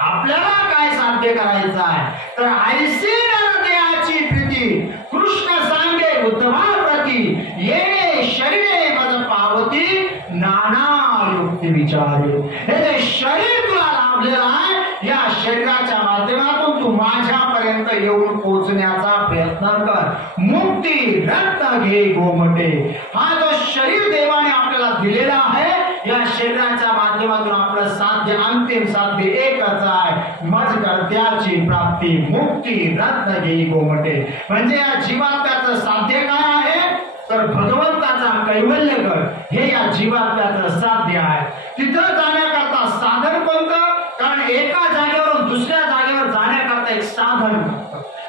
आपल्याला काय साध्य करायचं आहे? तर ऐसे नरदेहाची प्रीती कृष्ण सांगे उद्धवाप्रती, येणे शरीरे मज पावती नाना युक्ती विचारे. हे जे शरीर तुला लाभलेलं आहे, या शरीराच्या माध्यमातून तू माझ्यापर्यंत येऊन पोहोचण्याचा प्रयत्न कर. मुक्ती रत्न घे गोमटे. हा जो शरीर देवाने आपल्याला दिलेला आहे, या शरीराच्या माध्यमातून आपलं साध्य, अंतिम साध्य एकच आहे, मज कर्त्याची प्राप्ती. मुक्ती रत्न घे गोमटे. म्हणजे या जीवात्म्याचं साध्य काय आहे? तर भगवंताचा कैवल्यगड हे या जीवात्म्याचं साध्य आहे. तिथं जाण्याकरता साधन कोणतं? कारण एका जागेवरून दुसऱ्या जागेवर जाण्याकरता एक साधन.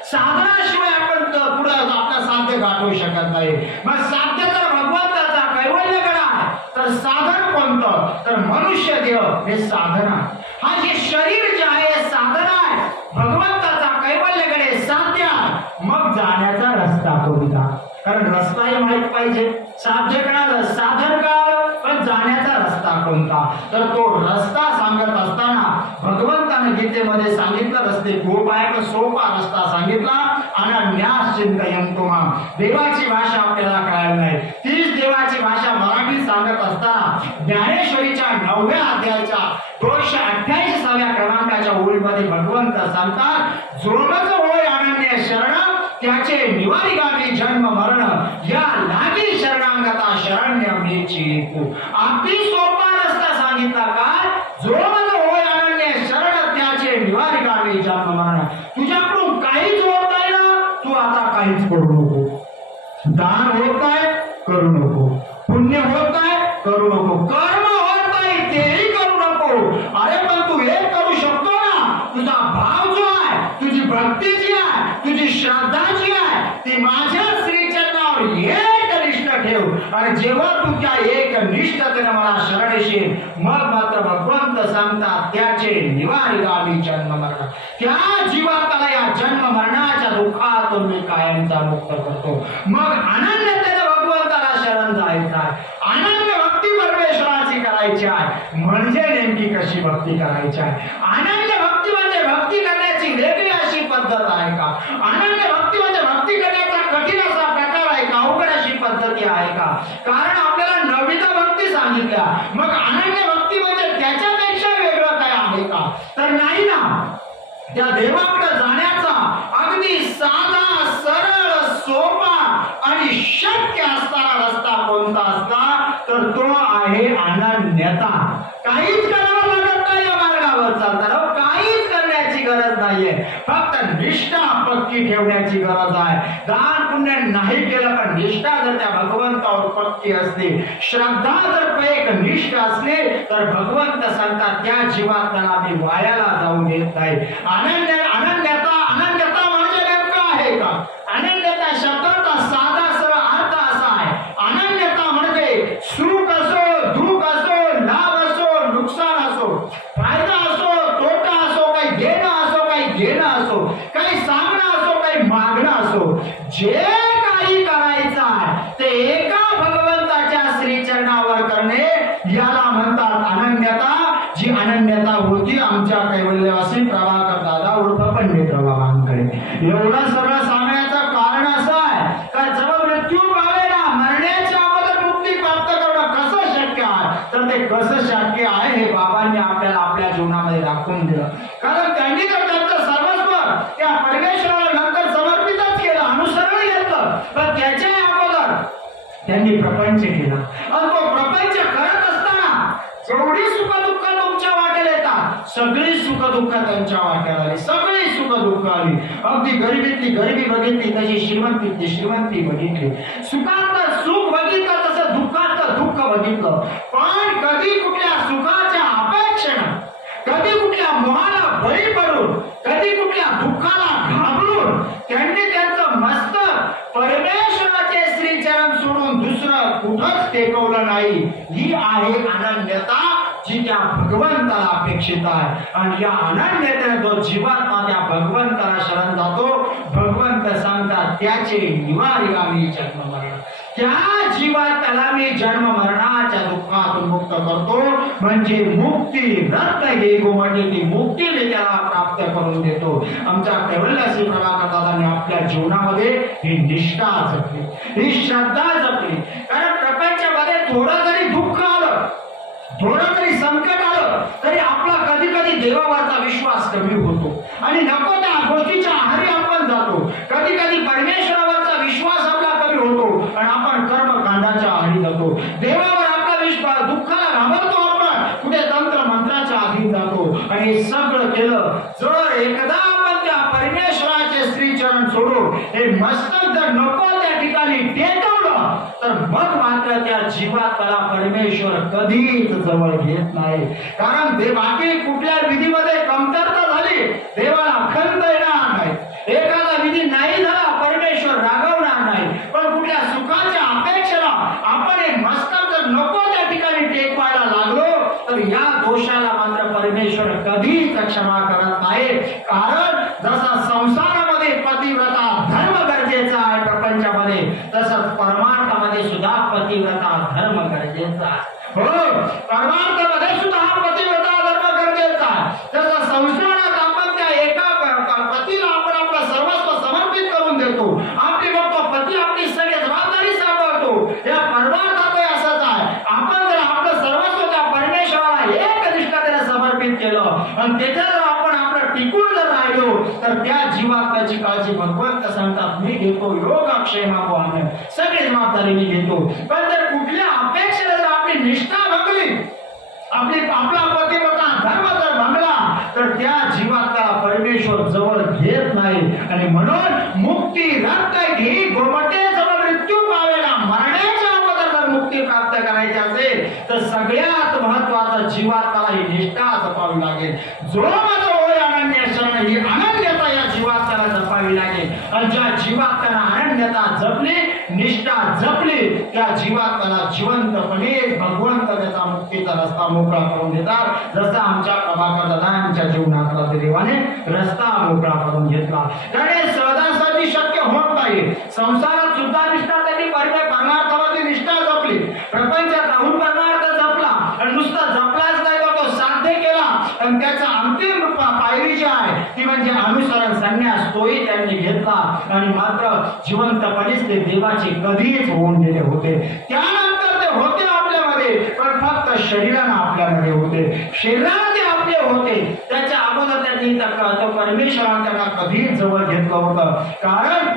साधनाशिवाय आपण पुढे आपलं साध्य गाठवू शकत नाही. मग साध्य तर भगवंताचा कैवल्यगड आहे, तर साधन कोणतं? तर मनुष्य देह हे साधन आहे. हा जे शरीर जे आहे हे साधन आहे, भगवंताचा कैवल्यगड हे साध्य आहे. मग जाण्याचा रस्ता कोणता? कारण रस्ताही माहित पाहिजे. साध्य कळालं, साधन कळालं, पण जाण्याचा रस्ता कोणता? तर तो रस्ता सांगत असताना भगवंताने गीतेमध्ये सांगितलं, रस्ते खूप आहे पण सोपा रस्ता सांगितला. अनन्यास चिंतयन्तो मां. देवाची भाषा आपल्याला कळायला नाही. तीच देवाची भाषा मराठीत सांगत असताना ज्ञानेश्वरीच्या 9व्या अध्यायाच्या 228व्या क्रमांकाच्या ओळीमध्ये भगवंत सांगतात, जोमज होय अनन्य शरण त्याचे निवारिगामी जन्म मरण या लागी शरणांगता शरण्य मेची एकू. अगदी सोपा रस्ता सांगितला काय? जोमज होय अनन्य शरण त्याचे निवारिगामी जन्म मरण. तुझ्याकडून काहीच होत नाही ना, तू आता काहीच करू नको. दान होत नाही, करू नको. पुण्य होत नाही, करू नको. कर्म होत नाही, तेही करू नको. अरे पण तू हे करू शकतो ना. तुझा भाव जो आहे, तुझी भक्ती जी आहे, तुझी श्रद्धा जी आहे, ती माझ्या श्रीचरणावर एक निष्ठ ठेव. आणि जेव्हा तू त्या एक निष्ठतेने मला शरण येशील, मग मात्र भगवंत सांगतात त्याचे निवारिगामी जन्म मरण. त्या जीवाला या जन्म मरणाच्या दुःखातून मी कायमचा मुक्त करतो. मग अनन्यतेने भगवंताला शरण जायचं आहे. अनन्य भक्ती परमेश्वराची करायची आहे. म्हणजे नेमकी कशी भक्ती करायची आहे? अनन्य भक्ती म्हणजे भक्ती करण्याची वेगळी अशी पद्धत आहे का? अनन्य भक्ती म्हणजे भक्ती करण्याचा कठीण असा प्रकार आहे का? अवघड अशी पद्धती आहे का? कारण आपल्याला नवविध भक्ती सांगितल्या. मग अनन्य भक्ती म्हणजे त्याच्यापेक्षा वेगळं काय आहे का? तर नाही ना. त्या देवाकडे जाण्याचा अगदी साधा, सरळ, सोपा आणि शक्य असणारा रस्ता कोणता असला तर तो आहे अनन्यता. काहीच करावं लागत नाही या मार्गावर चालताना. काहीच करण्याची गरज नाहीये. फक्त निष्ठा पक्की ठेवण्याची गरज आहे. दान पुण्य नाही केलं पण निष्ठा जर त्या भगवंतावर पक्की असली, श्रद्धा जर एक निष्ठ असली, तर भगवंत सांगतात त्या जीवात्म्याला मी वायाला जाऊ देत नाही. अनन्यता म्हणजे नेमकं आहे का? अनन्यता शब्दाचा साधा सरळ अर्थ असा आहे. अनन्यता म्हणजे सुख असो, दुःख असो, लाभ असो, नुकसान असो, फायदा असो, तोटा असो, काही घेणं असो, काही घेणं असो, काही सांगणं असो, काही मागणं असो, जे काही करायचं आहे ते एका भगवंताच्या श्रीचरणावर करणे याला म्हणतात अनन्यता. जी अनन्यता होती आमच्या कैवल्यवासी प्रभाकर दादा उर्फ पंडित बाबांकडे. एवढं सगळं सांगण्याचं कारण असं आहे का जेव्हा मृत्यू पावेला मरण्याच्या अगोदर मुक्ती प्राप्त करणं कसं शक्य आहे, तर ते कसं शक्य आहे हे बाबांनी आपल्याला आपल्या जीवनामध्ये दाखवून दिलं. कारण त्यांनी तर त्यांचं सर्वस्व त्या परमेश्वराला नंतर समर्पितच केलं, अनुसरण घेतलं. पण त्याच्या अगोदर त्यांनी प्रपंच केला. आणि तो प्रपंच करत असताना जेवढी सुख दुःख तुमच्या वाटेला येतात, सगळी सुख दुःख त्यांच्या वाट्याला आली. सगळी सुख दुःख आली. अगदी गरिबीतली गरिबी बघितली, तशी श्रीमंतीतली श्रीमंती बघितली. सुखात सुख बघितलं, तसं दुःखात दुःख बघितलं. पण कधी कुठल्या सुखाच्या अपेक्षेनं, कधी कुठल्या मोहाला बळी पडून, कधी कुठल्या दुःखाला घाबरून त्यांनी त्यांचं मस्तक परमेश्वराचे श्रीचरण सोडून दुसरं कुठंच टेकवलं नाही. ही आहे अनन्यता जी त्या भगवंताला अपेक्षित आहे. आणि या अनन्यतेने जो जीवात्मा त्या भगवंताला शरण जातो, भगवंत सांगतात त्याचे निवारिगामी जन्म मरण. त्या जीवात्म्याला मी जन्म मरणाच्या दुःखातून मुक्त करतो. म्हणजे मुक्ती रत्न हे गोमटे ती मुक्ती मी त्याला प्राप्त करून देतो. आमच्या कैवल्यवासी प्रभाकर दादांनी आपल्या जीवनामध्ये ही निष्ठा जपली, ही श्रद्धा जपली. कारण प्रपंचामध्ये थोडं जरी दुःख आलं, थोडं जरी संकट आलं, तरी आपला कधी कधी देवावरचा विश्वास कमी होतो आणि नको त्या गोष्टीच्या आहारी आपण जातो. कधी कधी परमेश्वरावरचा विश्वास आपला कमी होतो आणि आपण कर्मकांडाच्या आहारी जातो. देवावर आपला विश्वास, दुःखाला घाबरतो आपण, कुठे तंत्र मंत्राच्या अधीन जातो. आणि हे सगळं केलं जर एकदा आपण त्या परमेश्वराचे श्रीचरण सोडून हे मस्तक जर नको त्या ठिकाणी टेकवलं, तर मग मात्र त्या जीवात्म्याला परमेश्वर कधीच जवळ घेत नाही. कारण बाकी कुठल्या विधीमध्ये कमतरता झाली, देवाला खंत येणार नाही. एखादा विधी नाही झाला, परमेश्वर रागवणार नाही. पण कुठल्या सुखाच्या अपेक्षेला आपण हे मस्तक जर नको त्या ठिकाणी टेकवायला लागलो, तर या दोषाला मात्र परमेश्वर कधीच क्षमा करत नाही. कारण जसा संसारामध्ये पतिव्रता धर्म गरजेचा आहे प्रपंचामध्ये, तसंच परमार्थामध्ये सुद्धा पतिव्रता धर्म गरजेचा आहे. हो, परमार्थामध्ये सुद्धा पतिव्रता धर्म गरजेचा आहे. जसं संसारात आपण त्या एका पतीला आपण आपलं सर्वस्व समर्पित करून तर त्या जीवात्म्याची काळजी भगवंत सांगतात मी घेतो योगक्षेमाने सगळी जबाबदारी मी घेतो. पण जर कुठल्या अपेक्षेला जर आपली निष्ठा भंगली आपला पतिव्रता धर्म जर भंगला तर त्या जीवात्म्याला परमेश्वर जवळ घेत नाही. आणि म्हणून मुक्ती रक्त घेई गोमटे जवळ मृत्यू पावेला मरण्याच्या अगोदर जर मुक्ती प्राप्त करायची असेल तर सगळ्यात महत्वाचा जीवात्म्याला ही निष्ठा जपावी लागेल. जो माझा होय अनन्य शरण ही अनन्यता या जीवात्म्याला जपावी लागेल. आणि ज्या जीवात्म्याला अनन्यता जपली निष्ठा जपली त्या जीवात्म्याला जिवंतपणे भगवंत त्याचा मुक्तीचा रस्ता मोकळा करून देतात. जसा आमच्या प्रभाकर दादांच्या जीवनातला देवाने रस्ता मोकळा करून घेतला. त्याने सहजासहजी शक्य होत नाही. संसारात सुद्धा निष्ठा त्यांनी परमार्थामध्ये निष्ठा जपली, प्रपंचात राहून परमार्थ जपला आणि नुसता जपलाच नाही तर तो साध्य केला. आणि त्याचा अंतिम पायरी जी आहे ती म्हणजे अनुसरण संन्यास तोही त्यांनी घेतला. आणि मात्र जिवंतपणेच ते देवाचे कधीच होऊन गेले होते. त्यानंतर ते होते आपल्यामध्ये पण फक्त शरीरानं आपल्यामध्ये होते. शरीराने ते आपले होते त्याच्या अगोदर त्यांनी परमेश्वराने त्यांना कधीच जवळ घेतलं होतं. कारण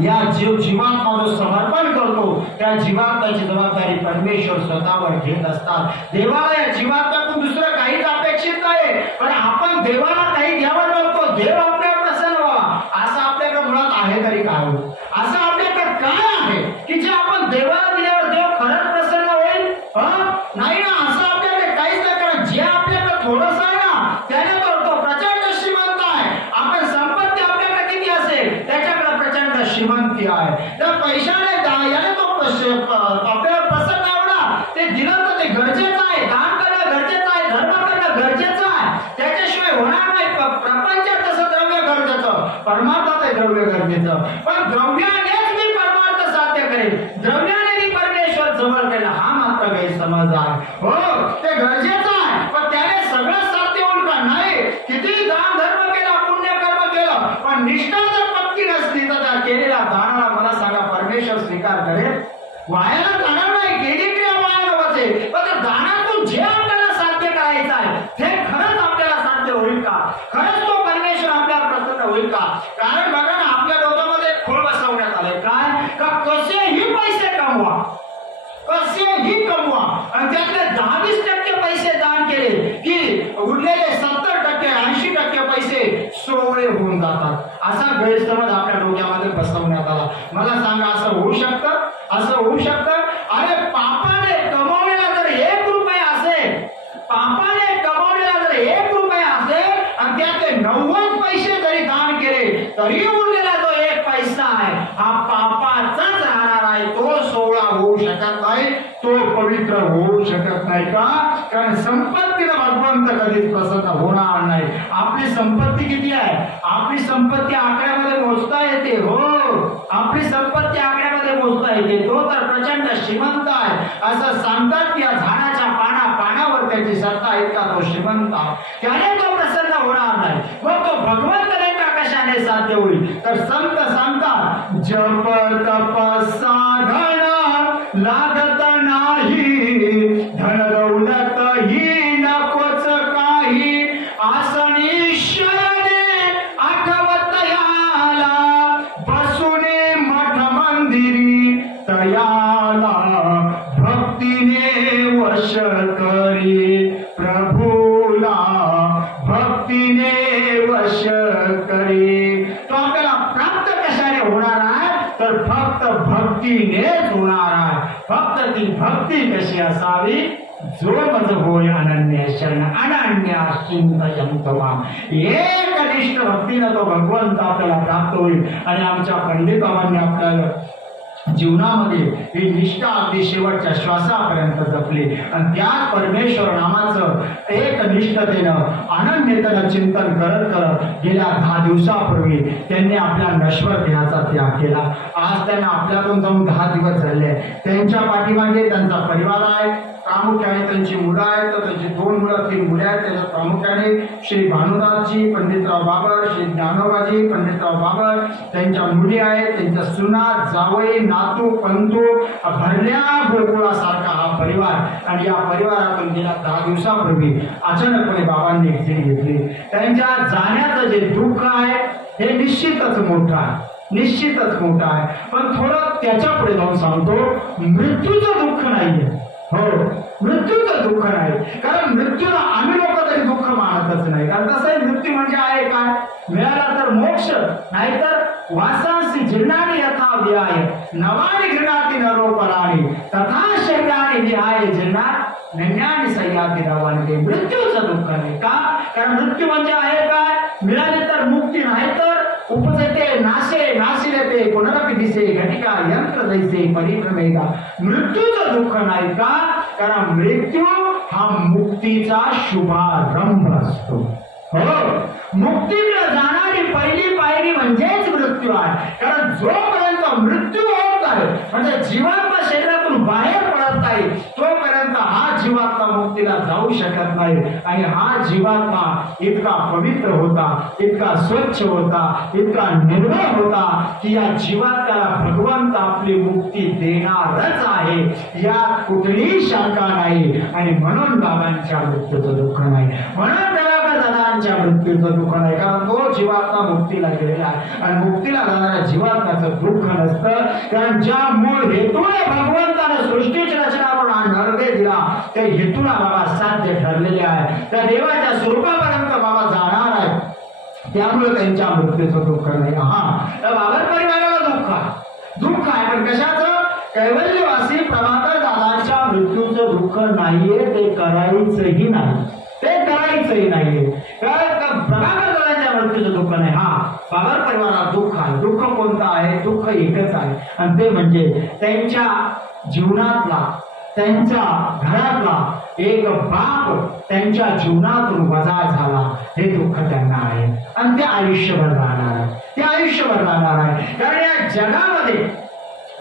या जीवात्मा जो समर्पण करतो त्या जीवात्म्याची जबाबदारी परमेश्वर स्वतःवर घेत असतात. देवाला या जीवात्म्यातून दुसरं काहीच अपेक्षित नाही. पण आपण देवाला काही द्यावं लागतो. देव आपल्यावर प्रसन्न व्हावा असं आपल्याकडे मुळात आहे तरी काय होत असं आपल्याकडे काय आहे की जे आपण देवाला दिल्यावर देव खरंच प्रसन्न होईल? नाही ना, असं आपल्याकडे काहीच नाही. कारण जे आपल्याकडे थोडस आहे ना त्याने तो प्रचंड श्रीमंत आहे. आपण संपत्ती आपल्याकडे किती असेल त्याच्याकडे प्रचंड श्रीमंती आहे. त्या पैशाने याने तो आपल्याला प्रसन्न होणार ते दिलं तर ते गरजेचं आहे. दान करणं गरजेचं आहे, धर्म करणं गरजेचं आहे. त्याच्याशिवाय होणार नाही. प्रपंचात तसं द्रव्य गरजेचं, परमार्थात आहे द्रव्य गरजेचं. पण द्रव्यानेच मी परमार्थ साध्य करेल, द्रव्याने मी परमेश्वर जवळ केला हा मात्र गैरसमज आहे. हो ते गरजेचं आहे पण त्याने सगळं साध्य होईल का? नाही. किती दान धर्म केला, पुण्य कर्म केलं पण निष्ठा जर पक्की नसली तर त्या केलेल्या दानाला मला सांगा परमेश्वर स्वीकार करेल? वायाला जाणार नाही. केली क्रिया वायाला वाचेल. पण त्या दानातून जे आपल्याला साध्य करायचं आहे ते खरंच आपल्याला साध्य होईल का? खरंच तो परमेश्वर आपल्याला प्रसन्न होईल का? कारण बघा ना आपल्या डोक्यामध्ये खोल बसवण्यात आले काय का कसेही पैसे कमवा, कसेही कमवा आणि त्यातले 10-20% पैसे दान केले की उरलेले 70%, 80% पैसे सोवळे होऊन जातात. असा गैरसमज आपल्या डोक्यामध्ये बसवण्यात आला. मला सांगा असं होऊ शकतं? असं होऊ शकतं? अरे पापाने कमवलेला जर 1 रुपया असेल, पापाने कमवलेला जर 1 रुपया असेल आणि त्यातले 90 पैसे जरी दान केले तरी उरलेला जो 1 पैसा आहे हा पापाचाच राहणार आहे. तो सोहळा होऊ शकत नाही, तो पवित्र होऊ शकत नाही. का? कारण संपत्तीला भगवंत कधीच प्रसन्न होणार नाही. आपली संपत्ती किती आहे? आपली संपत्ती आकड्यामध्ये मोजता येते. हो आपली संपत्ती आकड्यामध्ये मोजता येते. तो तर प्रचंड श्रीमंत आहे असं सांगतात की या झाडाच्या पानावर त्याची सत्ता इतका तो श्रीमंत आहे. त्याने तो प्रसन्न होणार नाही. मग तो भगवंत नेमका कशाने साध्य होईल? तर संत सांगतात जप तप साधना लागत नाही, धन दौलत ही नकोच काही, आसनी शयने आठवत याला, बसुने मठ मंदिरी तयाला, भक्तीने वश करी प्रभूला, भक्तीने वश करी. तो आपल्याला प्राप्त कशाने होणार आहे? तर फक्त भक्तीनेच होणार आहे. फक्त ती भक्ती कशी असावी? जो मज होय अनन्य शरण अनन्य चिंतयंत माम. एकनिष्ठ भक्तीनं तो भगवंत आपल्याला प्राप्त होईल. आणि आमच्या पंडित बाबांनी आपल्याला जीवनामध्ये ही निष्ठा अगदी शेवटच्या श्वासापर्यंत जपली आणि त्याच परमेश्वर नामाचं एक निष्ठतेनं अनन्यतेनं चिंतन करत करत गेल्या 10 दिवसापूर्वी त्यांनी आपल्या नश्वर देहाचा त्याग केला. आज त्यांना आपल्यातून जाऊन 10 दिवस झाले. त्यांच्या पाठीमागे त्यांचा परिवार आहे. प्रामुख्याने त्यांची मुलं आहेत. तर त्यांची 2 मुलं 3 मुले आहेत. त्याच्यात प्रामुख्याने श्री भानुदासजी पंडितराव बाबर, श्री ज्ञानोबाजी पंडितराव बाबर, त्यांच्या मुली आहेत, त्यांच्या सुना, जावई, नातू पंतू भरल्या गोकुळासारखा हा परिवार, आणि या परिवारातून गेल्या 10 दिवसापूर्वी अचानकपणे बाबांनी एक्झिट घेतली. त्यांच्या जाण्याचं जे दुःख आहे हे निश्चितच मोठं आहे, निश्चितच मोठं आहे. पण थोडं त्याच्या पुढे जाऊन सांगतो, मृत्यूचं दुःख नाहीये. हो, मृत्यूचं दुःख नाही, कारण मृत्यूला आम्ही लोक तरी दुःख मानतच नाही. कारण कसं मृत्यू म्हणजे आहे काय, मिळाला तर मोक्ष, नाहीतर वासांसी जीर्णानि यथा व्याय नवानि गृहाति नरोपराणि तथा शरीरानि विहाय जीर्णात् नन्यानि सह्याति नवानि. ते मृत्यूचं दुःख नाही. का, कारण मृत्यू म्हणजे आहे काय, मिळाले तर मुक्ती, नाही तर उपजते नाशे नाशिले पुनरपि दिसे घटिका यंत्र दैसे परिभ्रमेगा. मृत्यूचं दुःख नाही. का, कारण मृत्यू हा मुक्तीचा शुभारंभ असतो. हो, मुक्तीकडे जाणारी पहिली पायरी म्हणजेच मृत्यू आहे. कारण जोपर्यंत मृत्यू होत आहे म्हणजे जीवात्मा शरीरातून बाहेर पडत नाही, तोपर्यंत हा जीवात्मा मुक्तीला जाऊ शकत नाही. आणि हा जीवात्मा इतका पवित्र होता, इतका स्वच्छ होता, इतका निर्मळ होता की या जीवात्म्याला भगवंत आपली मुक्ती देणारच आहे, यात कुठलीही शंका नाही. आणि म्हणून बाबांच्या मृत्यूचं दुःख नाही, म्हणून दादांच्या मृत्यूचं दुःख नाही, कारण तो जीवात्मा मुक्तीला गेलेला आहे. आणि मुक्तीला जाणाऱ्या जीवात्म्याचं दुःख नसतं, कारण ज्या मूळ हेतूने भगवंताने सृष्टीची रचना करून हा नरदे दिला, त्या हेतूला बाबा साध्य ठरलेले आहे, त्या देवाच्या स्वरूपापर्यंत बाबा जाणार आहे, त्यामुळे त्यांच्या मृत्यूचं दुःख नाही. हा, बाबर परिवाराला दुःख आहे, पण कशाचं, कैवल्यवासी प्रभाकर दादांच्या मृत्यूचं दुःख नाहीये, ते करायचंही नाही, ते करायचंही नाहीये. प्रभाकर दादांच्या मृत्यूचं दुःख नाही. हा, बाबर परिवाराला दुःख आहे. दुःख कोणतं आहे, दुःख एकच आहे, आणि ते म्हणजे त्यांच्या जीवनातला, त्यांच्या घरातला एक बाप त्यांच्या जीवनातून वजा झाला, हे दुःख त्यांना आहे. आणि ते आयुष्यभर राहणार आहे, ते आयुष्यभर राहणार आहे. कारण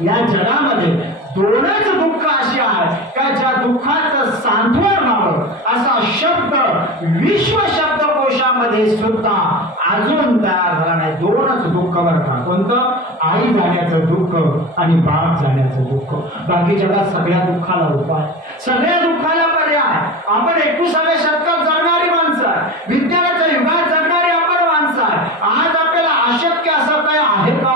या जगामध्ये दोनच दुःख अशी आहे का ज्या दुःखाचं सांत्वन व्हावं असा शब्द विश्व शब्दकोशामध्ये सुद्धा अजून तयार झाला नाही. दोनच दुःख बरं का, कोणतं, आई जाण्याचं दुःख आणि बाप जाण्याचं दुःख. बाकी जगात सगळ्या दुःखाला उपाय, सगळ्या दुःखाला पर्याय. आपण 21व्या शतकात जगणारी माणसं आहे, विज्ञानाच्या युगात जगणारी आपण माणसं आहे. आज आपल्याला अशक्य असं काय आहे का,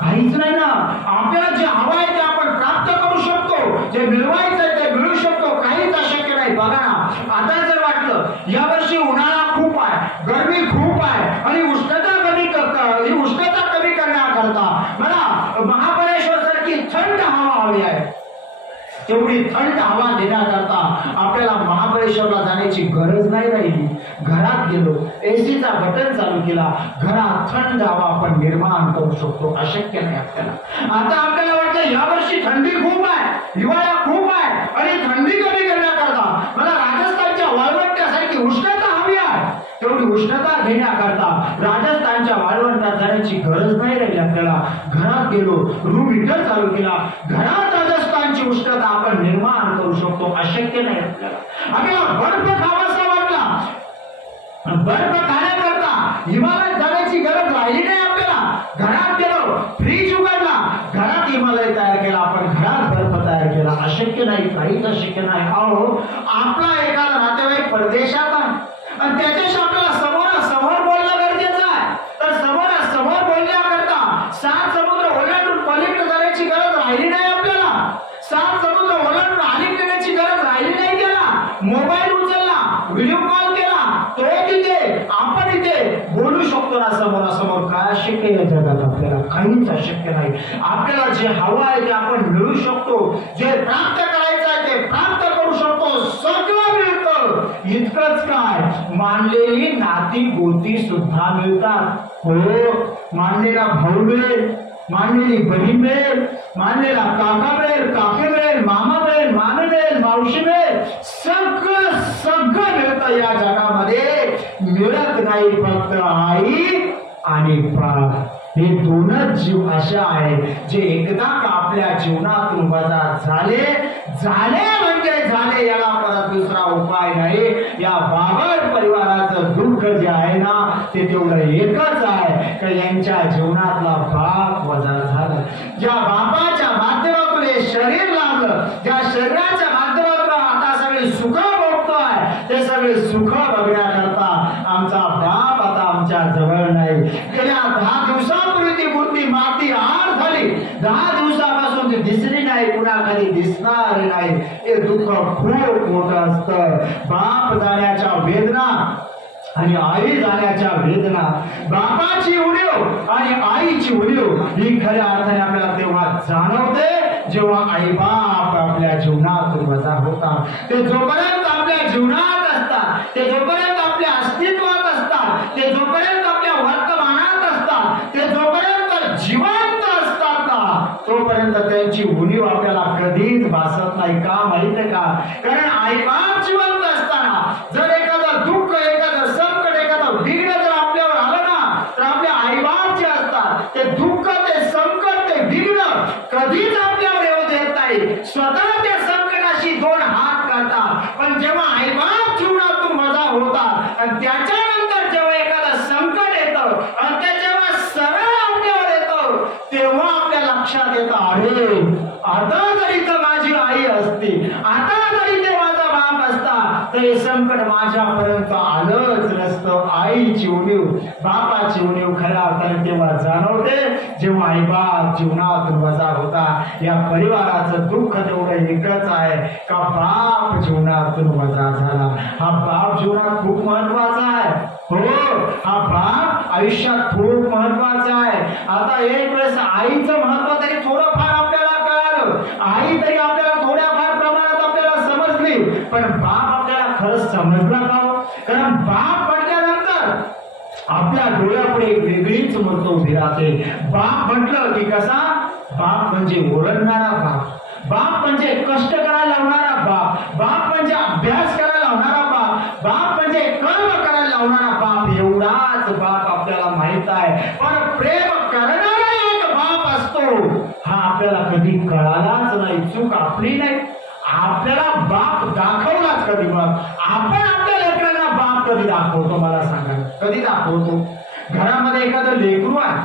काहीच नाही ना. आपल्याला जे हवं आहे ते आपण प्राप्त करू शकतो, जे मिळवायचं आहे ते मिळू शकतो, काहीच अशक्य नाही. बघा ना, आता जर वाटलं यावर्षी उन्हाळा खूप आहे, गरमी खूप आहे, आणि उष्णता कमी करण्याकरता मला महाबळेश्वर सारखी थंड हवा हवी आहे, तेवढी थंड हवा देण्याकरता आपल्याला महाबळेश्वरला जाण्याची गरज नाही राहिली. घरात गेलो, एसीचा बटन चालू केला, घरात थंड हवा आपण निर्माण करू शकतो. अशक्य नाही आपल्याला. आता आपल्याला वाटतं यावर्षी थंडी खूप आहे, हिवाळा खूप आहे, आणि थंडी कमी करण्याकरता मला राजस्थानच्या वाळवंटासारखी उष्णता हवी आहे, तेवढी उष्णता घेण्याकरता राजस्थानच्या वाळवंटात जाण्याची गरज नाही राहिली आपल्याला. घरात गेलो, रूम हीटर चालू केला, घरात राजस्थानची उष्णता आपण निर्माण करू शकतो. अशक्य नाही आपल्याला. आपल्याला बर्फ खावासा वाटला, बर्फ खाण्याकरता हिमालयात जाण्याची गरज राहिली नाही आपल्याला. घरात गेलो, फ्रीज उघडला, घरात हिमालय तयार केला, आपण घरात बर्फ तयार केला. अशक्य नाही, काहीच अशक्य नाही. अहो, आपला एखादा नातेवाईक परदेशात आहे आणि त्याच्याशी आपल्याला समोरासमोर बोलणं गरजेचं आहे, तर समोरासमोर बोलण्याकरता 7 समुद्र ओलांडून पलीकडे जाण्याची गरज राहिली नाही आपल्याला. 7 समुद्र ओलांडून अलीकडे येण्याची गरज राहिली नाही त्याला. मोबाईल उचलला, व्हिडिओ कॉल केला, तो तिथे, आपण इथे बोलू शकतो ना समोरासमोर. काय अशक्य या जगात आपल्याला, काहीच अशक्य नाही. आपल्याला जे हवं आहे ते आपण मिळू शकतो, जे प्राप्त करायचं आहे ते प्राप्त करू शकतो, सगळं मिळतं. इतकंच काय, मानलेली नाती गोती सुद्धा मिळतात. हो, मानलेला भाऊ मिळेल, मानलेली बहीण मिळेल, मानलेला काका मिळेल, काके मिळेल, मामा मिळेल, मामी मिळेल, मावशी मिळेल, सगळं मिळतं या जगामध्ये. मिळत नाही फक्त आई आणि बाप. हे दोनच जीव अशा आहेत जे एकदा आपल्या जीवनातून वजा झाले म्हणजे झाले, याला परत दुसरा उपाय नाही. या बाबर परिवाराचं दुःख जे आहे ना ते तेवढं एकच आहे की यांच्या जीवनातला बाप वजा झाला. ज्या बापाच्या दिवसापासून ती दिसली नाही, कुणाखाली दिसणार नाही, हे दुःख खूप मोठं असतं. बाप जाण्याच्या वेदना आणि आई जाण्याच्या वेदना, बापाची उणीव आणि आईची उणीव ही खऱ्या अर्थाने आपल्याला तेव्हा जाणवते जेव्हा आई बाप आपल्या जीवनातून वजा होतात. ते जोपर्यंत आपल्या जीवनात असतात, ते जोपर्यंत आपल्या अस्तित्वात असतात, ते जोपर्यंत आपल्या वर्तमानात असतात, ते जोपर्यंत जिवंत असतात ना, तोपर्यंत त्यांची उणीव आपल्याला कधीच भासत नाही. का माहित आहे का? कारण आई बाप जिवंत असताना जर एखादं दुःख, एखादं संकट, एखादं विघ्न जर आपल्यावर आलं ना, तर आपल्या आई बाप जे असतात ते दुःख, ते संकट, ते विघ्न कधीच आपल्यावर येऊ देत नाही. स्वतः त्या संकटाशी दोन हात करतात. पण जेव्हा आई बाप जीवनातून वजा होतात आणि त्याच्यानंतर जेव्हा एखादं संकट येतं आणि ते जेव्हा सरळ आपल्यावर येतं, तेव्हा आपल्या लक्षात येतं, अरे आता जरी तर माझी आई असती, आता जरी ते माझा बाप असता, तर हे संकट माझ्यापर्यंत आलंच नसतं. आईची उणीव, बापाची उणीव खऱ्या अर्थाने तेव्हा जाणवते जेव्हा आई बाप जीवनातून वजा होता. या परिवाराचं दुःख तेवढं एकच आहे का बाप जीवनातून वजा झाला. हा बाप जीवनात खूप महत्वाचा आहे. हो, हा बाप आयुष्यात खूप महत्वाचा आहे. आता एक वेळेस आईचं महत्व तरी थोडंफार आपल्याला कळालं, आई तरी आपल्याला थोड्याफार प्रमाणात आपल्याला समजली, पण बाप आपल्याला खरंच समजला का? कारण बाप म्हटल्यानंतर आपल्या डोळ्यापुढे एक वेगळीच मूर्त उभी राहते. बाप म्हटलं की कसा? बाप म्हणजे ओरडणारा बाप, बाप म्हणजे कष्ट करायला लावणारा बाप, बाप म्हणजे अभ्यास करायला लावणारा बाप, बाप म्हणजे कर्म करायला लावणारा बाप. एवढाच बाप आपल्याला माहित आहे. पण प्रेम करणारा एक बाप असतो हा आपल्याला कधी कळालाच नाही. चूक आपली नाही, आपल्याला बाप दाखवलाच कधी. मग आपण आपल्या लेकरांना बाप कधी दाखवतो? मला सांगा, कधी दाखवतो? घरामध्ये एखादं लेकरू आहे,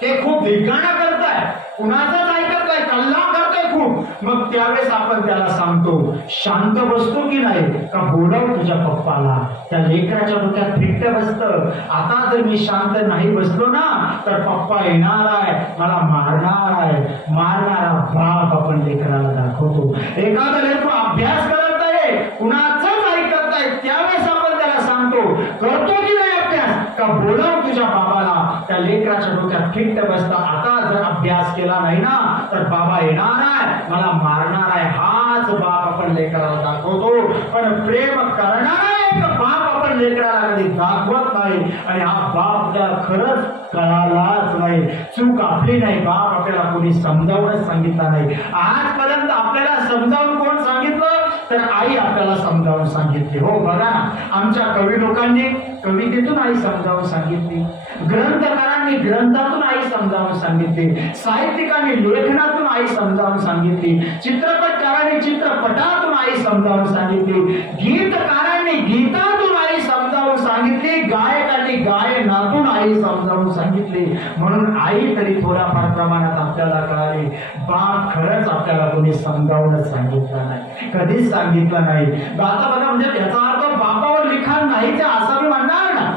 ते खूप धिंगाणा करताय, कुणाचाच ऐकत नाही, कल्ला करतोय खूप, मग त्यावेळेस आपण त्याला सांगतो, शांत बसतो की नाही, का बोलव तुझ्या पप्पाला. त्या लेकराच्या डोक्यात फिट्ट बसतं, आता जर मी शांत नाही बसलो ना तर पप्पा येणार आहे, मला मारणार आहे. मारणारा बाप आपण लेकराला दाखवतो. एखादा लेकरू अभ्यास करत आहे, कुणाचंच ऐकत नाही, त्यावेळेस आपण त्याला सांगतो, करतो की नाही अभ्यास, का बोलव तुझ्या बाबाला. त्या लेकराच्या डोक्यात फिट्ट बसतं, आता जर अभ्यास केला नाही ना तर बाबा येणार आहे, मला मारणार आहे. हाच बाप आपण लेकराला दाखवतो. पण प्रेम करणारा एक बाप आपण लेकराला कधी दाखवत नाही. आणि हा बाप त्याला खरंच कळालाच नाही. चूक आपली नाही, बाप आपल्याला कोणी समजावूनच सांगितला नाही. आजपर्यंत आपल्याला समजावून कोण सांगितलं? तर आई आपल्याला समजावून सांगितली. हो, बघा ना, आमच्या कवी लोकांनी कवितेतून आई समजावून सांगितली, ग्रंथकारांनी ग्रंथातून आई समजावून सांगितली, साहित्यिकांनी लेखनातून आई समजावून सांगितली, चित्रपटकारांनी चित्रपटातून आई समजावून सांगितली, गीतकारांनी गीतातून आई समजावून सांगितली, गायकांनी गायनातून आई समजावून सांगितली. म्हणून आई तरी थोड्याफार प्रमाणात आपल्याला कळाली. बाप खरंच आपल्याला कोणी समजावूनच सांगितलं नाही, कधीच सांगितलं नाही. आता बघा, म्हणजे याचा अर्थ बापावर लिखाण नाही ते असं मी म्हणणार ना,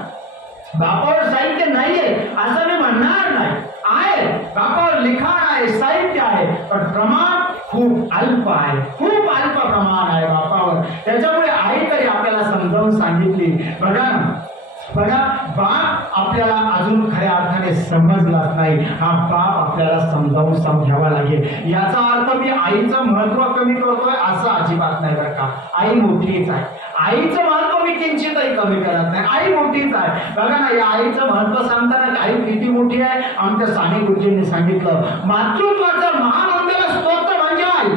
बापावर साहित्य नाहीये असं मी म्हणणार नाही. आहे, बापावर लिखाण आहे, साहित्य आहे, पण प्रमाण खूप अल्प आहे, खूप अल्प प्रमाण आहे बापावर. त्याच्यामुळे आई तरी आपल्याला समजावून सांगितली. बघा ना, बघा, बाप आपल्याला अजून खऱ्या अर्थाने समजलाच नाही. हा बाप आपल्याला समजावून घ्यावा लागेल. याचा अर्थ मी आईचं महत्व कमी करतोय असं अजिबात नाही बरं का. आई मोठीच आहे, आईचं महत्व मी किंचितही कमी करत नाही. आई मोठीच आहे. बघा ना, या आईचं महत्व सांगताना आई किती मोठी आहे. आमच्या साने गुरुजींनी सांगितलं, मातृत्वाचं महामंगल स्तोत्र म्हणजे आई,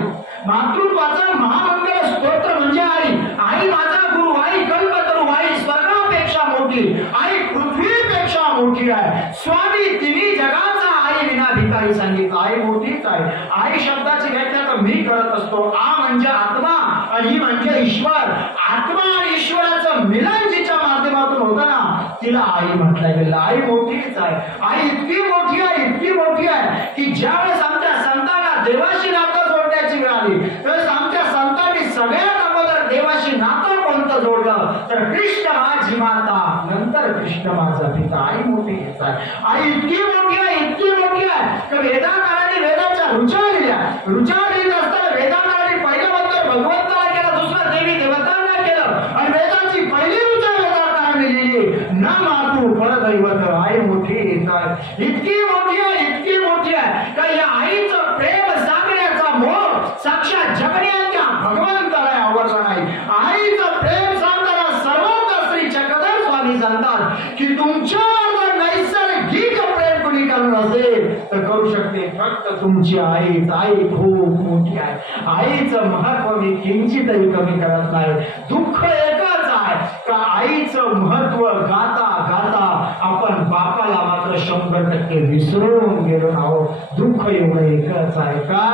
मातृत्वाचं महामंगल स्तोत्र म्हणजे आई. आई माझा गुरु, आई कल्पतरू, आई स्वर्गापेक्षा मोठी, आई पृथ्वीपेक्षा मोठी आहे. स्वामी तिन्ही जगाचा आई विना भिकारी सांगितलं. आई मोठीच आहे. आई शब्दाची व्याख्या तर मी करत असतो. आ म्हणजे आत्मा आणि ही म्हणजे ईश्वर. आत्मा आणि ईश्वराचं मिलन जिच्या माध्यमातून होतं ना, तिला आई म्हटलं गेलं. आई मोठीच आहे. आई इतकी मोठी आहे, इतकी मोठी आहे की ज्यावेळेस आमच्या संतांना देवाशी नातं जोडण्याची वेळ आली, त्यावेळेस आमच्या संतांनी सगळ्यात अगोदर देवाशी नातं कोणतं जोडलं तर कृष्ण माझी माता, नंतर कृष्ण माझा पिता. आई मोठीच आहे. आई इतकी मोठी आहे, इतकी मोठी आहे की वेदांत त्यांनी वेदाच्या ऋचा लिहिल्या. ऋचा लिहित असताना वेदांनी पहिलं मंत्र भगवंताला केलं, दुसरं देवी देवतांना केलं आणि वेदाची पहिली ऋचा वेदांनी लिहिली. न मातू परदैवत आई मोठी इतकी मोठी आहे, इतकी मोठी आहे का या आईचं प्रेम सांगण्याचा मोह साक्षात जगण्याच्या भगवंताला आवडला नाही. आईचं प्रेम सांगताना सर्वत्र श्री चक्रधर स्वामी सांगतात की तुमच्यावर नैसर्गिक प्रेम कोणी करणार असेल तर करू शकते फक्त तुमची आई. आई खूप मोठी आहे. आईचं महत्व मी किंचितही कमी करत नाही. दुःख एकच आहे का आईचं महत्व गाता गाता आपण बापाला मात्र 100% विसरून गेलो आहोत. दुःख एवढं एकच आहे का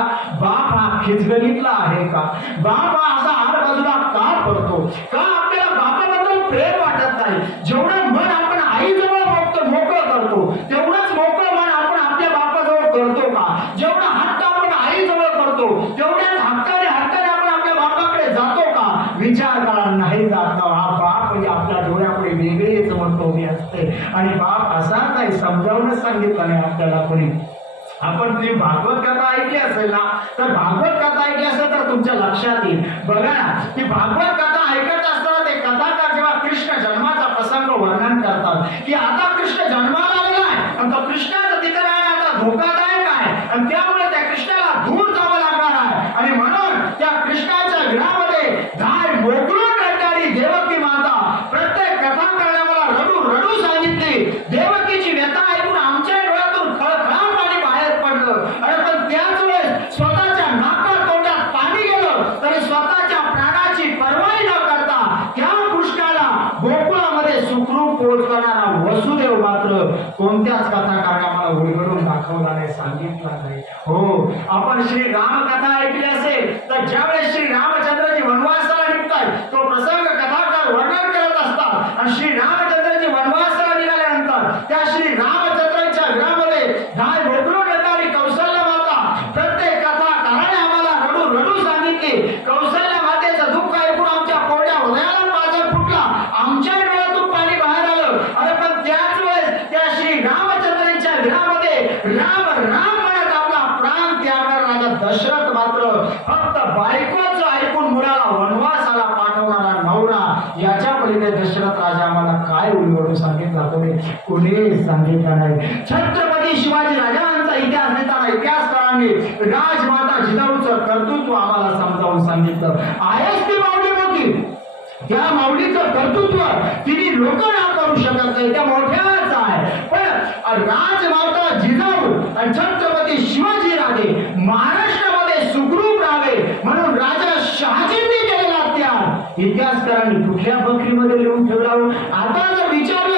बाप हा खिचगणीतला आहे का? बाप हा असा हार बाजूला का पडतो का? आपल्याला बापाबद्दल प्रेम वाटत नाही. जेवढं मन आपण आईजवळ मोकळं करतो तेवढंच मोकळं मन आपण आपल्या बापाजवळ करतो का? जेवढा हक्क आपण आईजवळ करतो तेवढ्याच हक्काने आपण आपल्या बापाकडे जातो का? विचार करा, नाही जात. हा बाप म्हणजे आपल्या डोळ्यापुढे वेगळीच उभी असते आणि बाप असा काही समजावून सांगितलं नाही आपल्याला कोणी. आपण तुम्ही भागवत कथा ऐकली असेल ना, तर भागवत कथा ऐकली असेल तर तुमच्या लक्षात येईल. बघा ना, ती भागवत कथा ऐकत असताना ते कथाकार जेव्हा कृष्ण जन्माचा प्रसंग वर्णन करतात की आता कृष्ण जन्माला आलेला आहे आणि तो कृष्णाचा तिथे आता धोकादायक आहे आणि त्यामुळे त्या कृष्णाला दूर जावं लागणार आहे आणि म्हणून त्या कृष्णाच्या घरामध्ये धार मोकळून रडणारी देवकी माता प्रत्येक कथा करण्याला रडू रडू सांगितली. देवकीची व्यथा ऐकून आमच्या डोळ्यातून खळखळा पाणी बाहेर पडलं. अरे पण त्याच वेळेस स्वतःच्या नाका तोंडात पाणी गेलं तरी स्वतःच्या प्राणाची पर्वाई न करता त्या कृष्णाला गोकुळामध्ये सुखरूप पोहोचवणारा वसुदेव मात्र कोणत्याच कथा करण्याला उलगडून दाखवला नाही, सांगितला नाही. हो, आपण श्री राम कथा ऐकली असेल तर ज्यावेळेस श्री रामचंद्रजी वनवासाला निघतात तो प्रसंग कथाकार वर्णन करत असतात आणि श्री रामचंद्रजी वनवासाला निघाल्यानंतर त्या श्री रामचंद्रांच्या घरामध्ये धाय मोकळून येणारी कौशल्य माता प्रत्येक कथाकाराने आम्हाला रडू रडू सांगितली. कौशल्य मातेचं दुःख ऐकून आमच्या कोरड्या हृदयाला पाजर फुटला, आमच्या डोळ्यातून पाणी बाहेर आलं. अरे पण त्याच वेळेस त्या श्री रामचंद्रांच्या घरामध्ये राम राम म्हणत आपला प्राण त्यागणारा राजा दशरथ मात्र फक्त बायकोचं ऐकून मुलाला वनवासाला पाठवणारा नवरा याच्या पलीकडे दशरथ राजा आम्हाला काय उलगडून सांगितला कोणी सांगितलं नाही. छत्रपती शिवाजी राजांचा इतिहास देताना इतिहासकारांनी राजमाता जिजाऊचं कर्तृत्व आम्हाला समजावून सांगितलं. आहेच ती माऊली होती, त्या माऊलीचं कर्तृत्व तिने लोक ना करू शकत नाही, त्या मोठ्याच आहे. पण राजमाता जिजाऊ आणि छत्रपती शिवाजी राजे महाराष्ट्रामध्ये सुखरूप राहावे म्हणून राजा शहाजींनी केलेला त्याग इतिहासकारांनी कुठल्या बकरीमध्ये लिहून ठेवला. आता जर विचारलं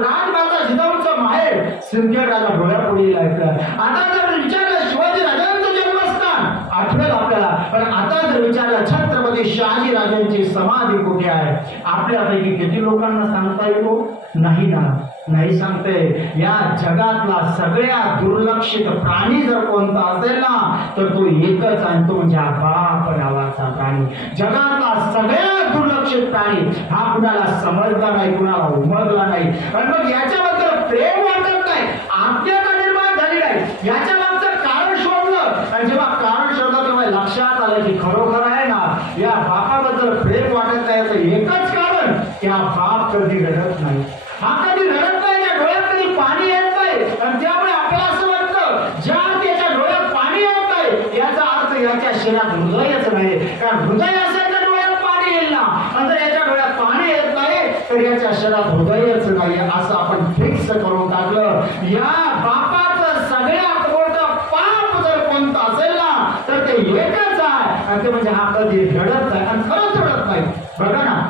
राजमाता जिजाऊचं माहेर सिंदखेड राजा डोळ्यापुढे ऐकलं. आता जर विचारलं शिवाजी राजांचं जन्मस्थान आठवेल आपल्याला. पण आता जर विचारलं छत्रपती शहाजी राजांची समाधी कुठे आहे आपल्यापैकी किती लोकांना सांगता येतो? नाही ना, नाही सांगते. या जगातला सगळ्यात दुर्लक्षित प्राणी जर कोणता असेल ना तर तो एकच आहे, तो म्हणजे बाप नावाचा प्राणी. जगातला सगळ्यात दुर्लक्षित प्राणी हा कुणाला समजला नाही, कुणाला उमगला नाही आणि मग याच्याबद्दल प्रेम वाटत नाही, आज्ञा निर्माण झाली नाही. याच्या मागचं कारण शोधलं आणि जेव्हा कारण शोधलं तेव्हा लक्षात आलं की खरोखर आहे ना या बापाबद्दल प्रेम वाटत नाही तर एकच कारण त्या बाप कधी रडत नाही. हा कधी रडत नाही, त्या डोळ्यात कधी पाणी येत नाही आणि त्यामुळे आपल्याला असं वाटतं ज्या त्याच्या डोळ्यात पाणी येत नाही याचा अर्थ याच्या शरीरात हृदयच नाही. कारण हृदय असेल तर डोळ्यात पाणी येईल ना, आणि जर याच्या डोळ्यात पाणी येत नाही तर याच्या शरीरात हृदयच नाही असं आपण फिक्स करून टाकलं. या बापाचं सगळ्यात मोठं पाप जर कोणतं असेल ना तर ते एकच आहे आणि ते म्हणजे हा कधी रडत नाही आणि खरंच रडत नाही. बघा ना,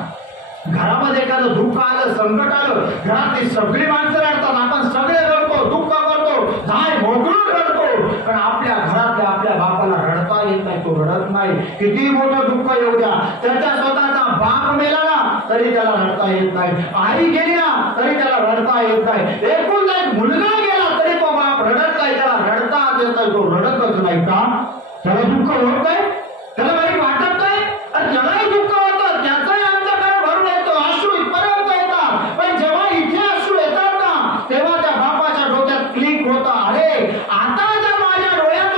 घरामध्ये एखादं दुःख आलं, संकट आलं, घरातली सगळी माणसं रडतात, आपण सगळे रडतो, दुःख करतो, धाय मोकळून रडतो, पण आपल्या घरातल्या आपल्या बापाला रडता येत नाही, तो रडत नाही. किती मोठं दुःख येऊ द्या, त्याच्या स्वतःचा बाप मेला ना तरी त्याला रडता येत नाही, आई गेली ना तरी त्याला रडता येत नाही, एकूण एक मुलगा गेला तरी तो बाप रडत नाही, त्याला रडता येत नाही, तो रडतच नाही. का त्याला दुःख होत नाही, त्याला वाईट वाटत नाही, आणि ज्यालाही दुःख होतं त्याचाही अंतःकरण भरून येतो, अश्रू इथपर्यंत येतात. पण जेव्हा इथे अश्रू येतात ना तेव्हा त्या बापाच्या डोक्यात क्लिक होतं, अरे आता जर माझ्या डोळ्यात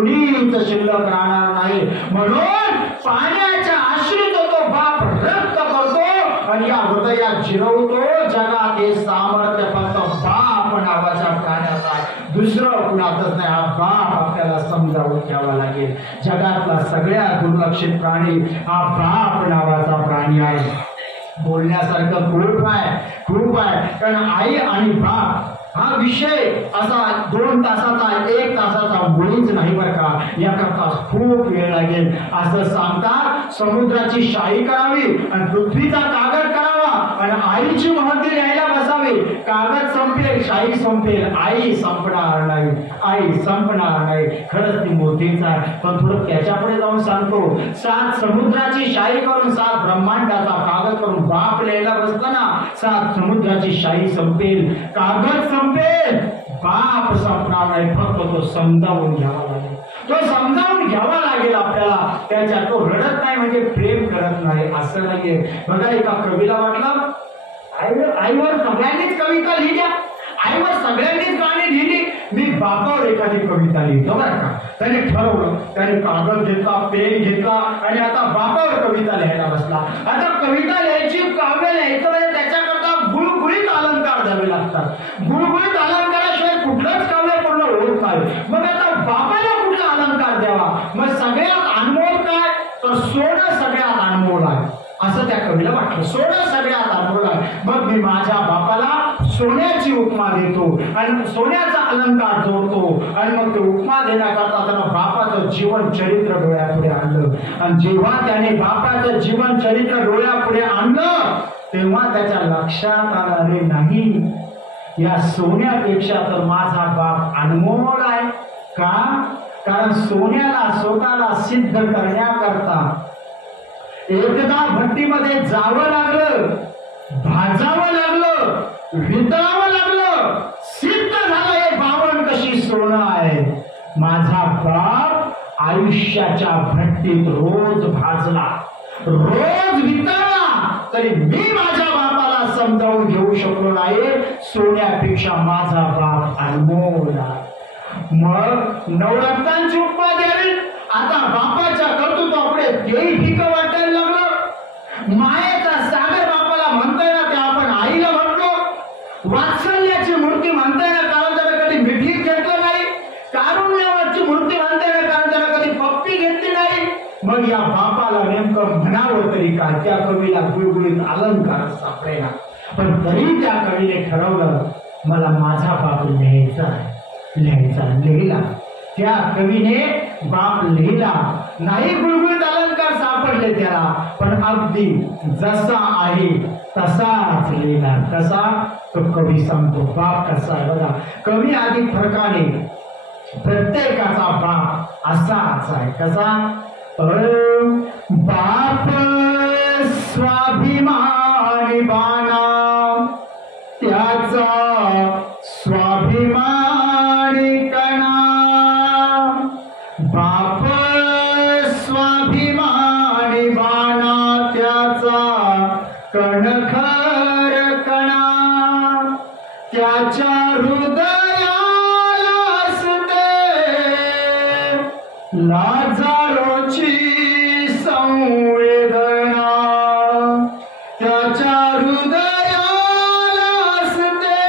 कोणीच शिल्लक राहणार नाही. म्हणून पाण्याच्या आश्रित तो बाप रक्त करतो आणि या हृदयात जिरवतो. जगात हे सामर्थ्य फक्त बाप नावाच्या प्राण्याचा आहे, दुसरं कुणातच नाही. हा बाप आपल्याला समजावून घ्यावा लागेल. जगातला सगळ्यात दुर्लक्षित प्राणी हा बाप नावाचा प्राणी आहे. बोलण्यासारखं खूप आहे कारण आई आणि बाप हा विषय असा 2 तासाचा 1 तासाचा मुळीच नाही बरं का. याकरता खूप वेळ लागेल. असं सांगतात समुद्राची शाही करावी आणि पृथ्वीचा कागद करावा आणि आईची महती लिहायला बसावी. कागद संपेल, शाही संपेल, आई संपणार नाही. आई संपणार नाही. खरंच ती मोठीच आहे. पण थोडं त्याच्यापुढे जाऊन सांगतो, 7 समुद्राची शाही करून 7 ब्रह्मांडाचा कागद करून बाप लिहायला बसताना 7 समुद्राची शाही संपेल, कागद संपेल, बाप संपणार नाही. फक्त तो समजावून घ्यावा लागेल. तो समजावून घ्यावा लागेल आपल्याला. त्याच्या तो रडत नाही म्हणजे प्रेम करत नाही असं नाहीये. बघा एका कवीला वाटलं आईवर सगळ्यांनीच कविता लिहिल्या, आईवर सगळ्यांनीच गाणी लिहिली, मी बापावर एखादी कविता लिहितो बरं का. त्याने ठरवलं, त्याने कागद घेतला, पेन घेतला आणि आता बापावर कविता लिहायला बसला. आता कविता लिहायची, काव्य लिहायचं म्हणजे त्याच्याकरता गुळगुळीत अलंकार द्यावे लागतात. गुळगुळीत अलंकाराशिवाय कुठलंच काव्य पूर्ण होत नाही. मग आता बापाला कुठला अलंकार द्यावा. मग सगळ्यात अनमोल काय तर सोनं सगळ्यात अनमोल आहे असं त्या कवीला वाटलं. सोनं सगळ्यात अनमोल आहे. मग मी माझ्या बापाला सोन्याची उपमा देतो आणि सोन्याचा अलंकार जोडतो आणि मग ते उपमा देण्याकरता त्यानं बापाचं जीवन चरित्र डोळ्यापुढे आणलं. आणि जेव्हा त्याने बापाचं जीवन चरित्र डोळ्यापुढे आणलं तेव्हा त्याच्या लक्षात आलं, रे नाही, या सोन्यापेक्षा तर माझा बाप अनमोल आहे. का? कारण सोन्याला स्वतःला सिद्ध करण्याकरता एकदा भट्टीमध्ये जावं लागलं, भाजावं लागलं, वितळावं लागलं, सिद्ध झालं हे बावण कशी सोनं आहे. माझा बाप आयुष्याच्या भट्टीत रोज भाजला, रोज वितळला, तरी मी माझ्या बापाला समजावून घेऊ शकलो नाही. सोन्यापेक्षा माझा बाप अनमोल आहे. मग नवरत्नांची उपमा द्यावी. आता बापाच्या कर्तृत्वापुढे तेही फिकं वाटायला लागलं. मायेचा सागर बापाला म्हणता येणार ते आपण आईला म्हणतो. वात्सल्याची मूर्ती म्हणता येणार कारण त्याला कधी मिठीत घेतलं नाही. कारुण्याची मूर्ती म्हणता येणार कारण त्याला कधी पप्पी घेतली नाही. मग या बापाला नेमकं म्हणावं तरी काय. त्या कवीला गुळगुळीत अलंकार सापडेना. पण तरी त्या कवीने ठरवलं मला माझा बाप लिहायचा आहे. लिहिला. त्या कवीने बाप लिहिला. नाही गुळगुळीत अलंकार सापडले त्याला, पण अगदी जसा आहे तसाच लिहिला. कसा तो कवी सांगतो. बाप कसा आहे बघा. कवी आधी फरकाने प्रत्येकाचा बाप असाच आहे. कसा? बाप स्वाभिमानी बाणा त्याचा स्वाभिमानी कणा. बाप स्वाभिमानी बाणा त्याचा कणखर कणा. त्याच्या हृदयाला असते लाजारोची संवेदना. त्याच्या हृदयाला असते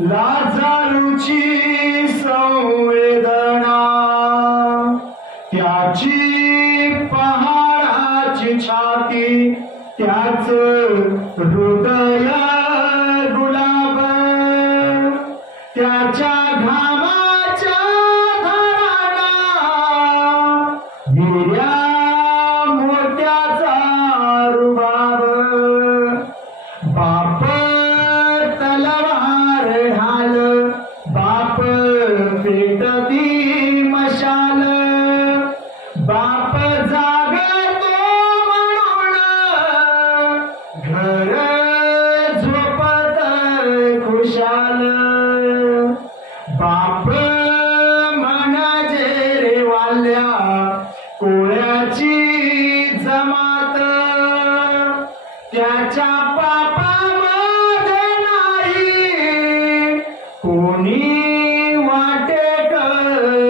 लाजारूची संवेदना. त्याची पहाडाची छाती त्याच हृदय गुलाब. त्याच्या घामाच्या धारांना हिऱ्या मोत्याचा रुबाब. बाप तलवार ढाल, बाप पेटती मशाल. बाप जागतो म्हणून घर झोपत खुशाल. बाप म्हणजे रे वाल्या कोळ्याची जमात. त्याच्या पापामध्ये नाही कोणी वाटेकर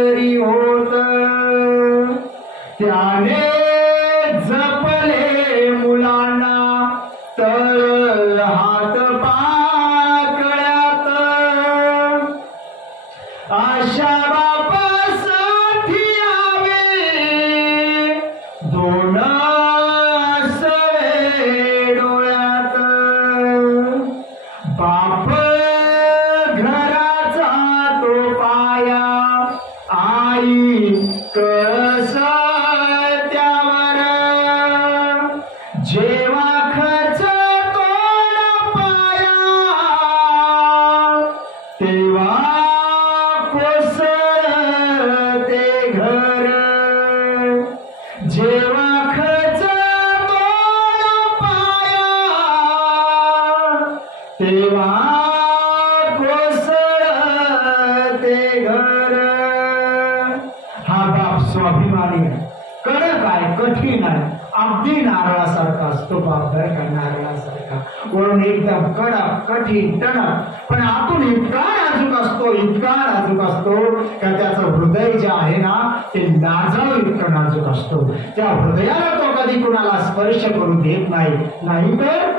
स्वाभिमानी आहे, कडक आहे, कठीण आहे, अगदी नारळासारखा असतो बाप का, नारळासारखा वरून एकदम कडक कठीण टणक, पण आतून इतका नाजूक असतो, इतका नाजूक असतो का त्याचं हृदय जे आहे ना ते लाजाळू इतकं नाजूक असतो. त्या हृदयाला तो कधी कुणाला स्पर्श करू देत नाही. नाहीतर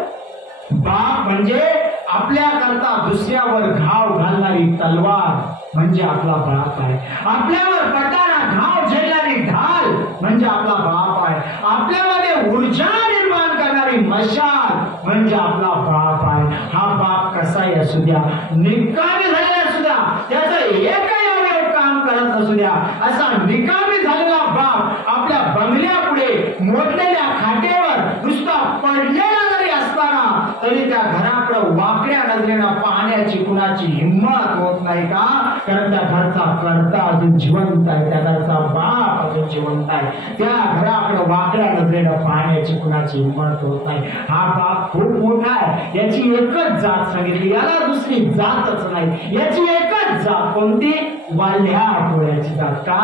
बाप म्हणजे आपल्या करता दुसऱ्यावर घाव घालणारी तलवार म्हणजे आपला बाप आहे. आपल्यावर पटाना घाव झेलणारी ढाल म्हणजे आपला बाप आहे. आपल्यामध्ये ऊर्जा निर्माण करणारी मशाल म्हणजे आपला बाप आहे. हा बाप कसाही असू द्या, निकामी झालेला असू द्या, त्याचं एकही अवयव काम करत असू द्या, असा निकामी झालेला बाप आपल्या बंगल्यापुढे मोडलेल्या खाटेवर नुसता पडलेला जरी असताना तरी त्या घराकडे वाकड्या नजरेनं पाहण्याची कुणाची हिंमत होत नाही का? कारण त्या घरचा कर्ता अजून जिवंत आहे, त्या घरचा बाप अजून जिवंत आहे. त्या घराकडे वाकड्या नजरेनं पाहण्याची कुणाची हिंमत होत नाही. हा बाप खूप मोठा आहे. याची एकच जात सांगितली, याला दुसरी जातच नाही. याची एकच जात कोणती? वाल्ह्या पोळ्याची जात. का?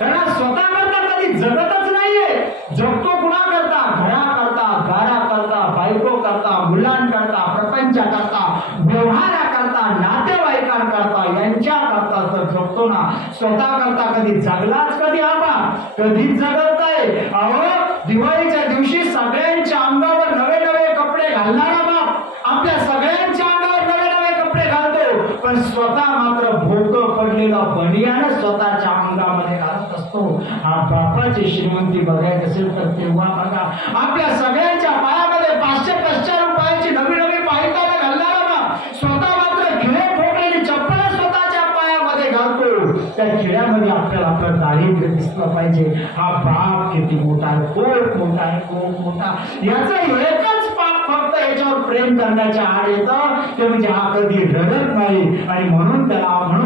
कारण स्वतः करता कधी जगतच नाहीये. जगतो कुणा करता? घरा करता, दारा करता, बायको करता, मुलांकरता, प्रपंचा करता, व्यवहारा करता, नातेवाईकांकरता, यांच्या करता तर जगतो ना. स्वतः करता कधी जगलाच कधी? आबा कधीच जगत नाही. अहो दिवाळीच्या दिवशी सगळ्यांच्या अंगावर नवे नवे कपडे घालणारा बाप आपल्या सगळ्यांच्या अंगावर नवे नवे कपडे घालतो, पण स्वतः मात्र भोकं पडलेलं बनियान स्वतःच्या अंगामध्ये घालत असतो. हा बापाची श्रीमंती बघायची असेल तर तेव्हा बघा. आपल्या सगळ्यांच्या पायामध्ये 500 रुपयाची नवी नवी पायताना घालणारा बाप स्वतः मात्र खिळे ठोकलेली चप्पल स्वतःच्या पायामध्ये घालतो. त्या खिळ्यामध्ये आपल्याला आपलं दारिद्र्य दिसलं पाहिजे. हा बाप किती मोठा आहे, खूप मोठा आहे, खूप मोठा. याचं एकच पाप फक्त याच्यावर प्रेम करण्याच्या आड येतं ते म्हणजे हा कधी रडत नाही आणि म्हणून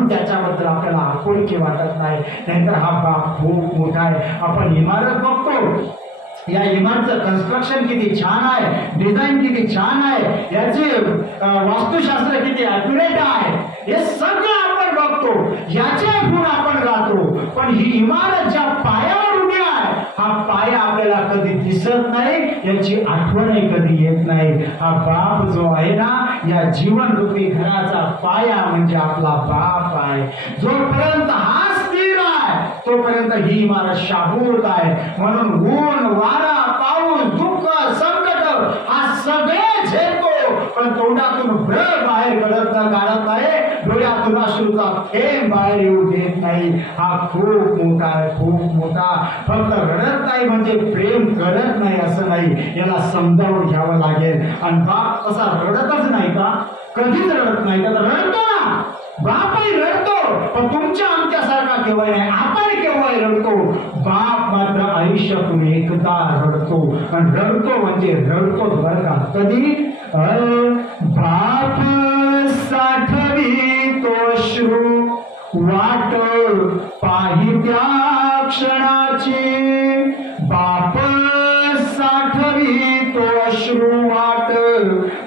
त्याच्याबद्दल आपल्याला आपुलकी वाटत नाही. नाहीतर हा बाप खूप मोठा आहे. आपण इमारत बघतो, या इमारतचं कन्स्ट्रक्शन किती छान आहे, डिझाईन किती छान आहे, याचे वास्तुशास्त्र किती ॲक्युरेट आहे, हे सगळं आपण बघतो, याचे गुण आपण गातो. पण ही इमारत ज्या पायावर उभी आहे हा पाया आपल्याला कधी दिसत नाही, याची आठवणही कधी येत नाही. हा बाप जो आहे ना या जीवन रूपी घराचा पाया म्हणजे आपला बाप आहे. जोपर्यंत हा स्थिर आहे तोपर्यंत ही इमारत शाबूत आहे. म्हणून ऊन वारा पाऊस दुःख संकट हा सगळे झेलतो, पण तोंडातून ब्रह बाहेर काढत नाही, डोळ्यातून अश्रूचा थेंब बाहेर येऊ देत नाही. हा खूप मोठा आहे, खूप मोठा. फक्त रडत नाही म्हणजे प्रेम करत नाही असं नाही, याला समजावून घ्यावं लागेल. आणि बाप असा रडतच नाही का? कधीच रडत नाही का? रडतो ना, बापही रडतो, पण तुमच्या आमच्यासारखा केव्हाही नाही. आपण केव्हाही रडतो, बाप मात्र आयुष्यातून एकदा रडतो. आणि रडतो म्हणजे रडतो बरं का. कधी? बाप साठवी तो अश्रू वाट पाही त्या क्षणाची, बाप साठवी तो अश्रू वाट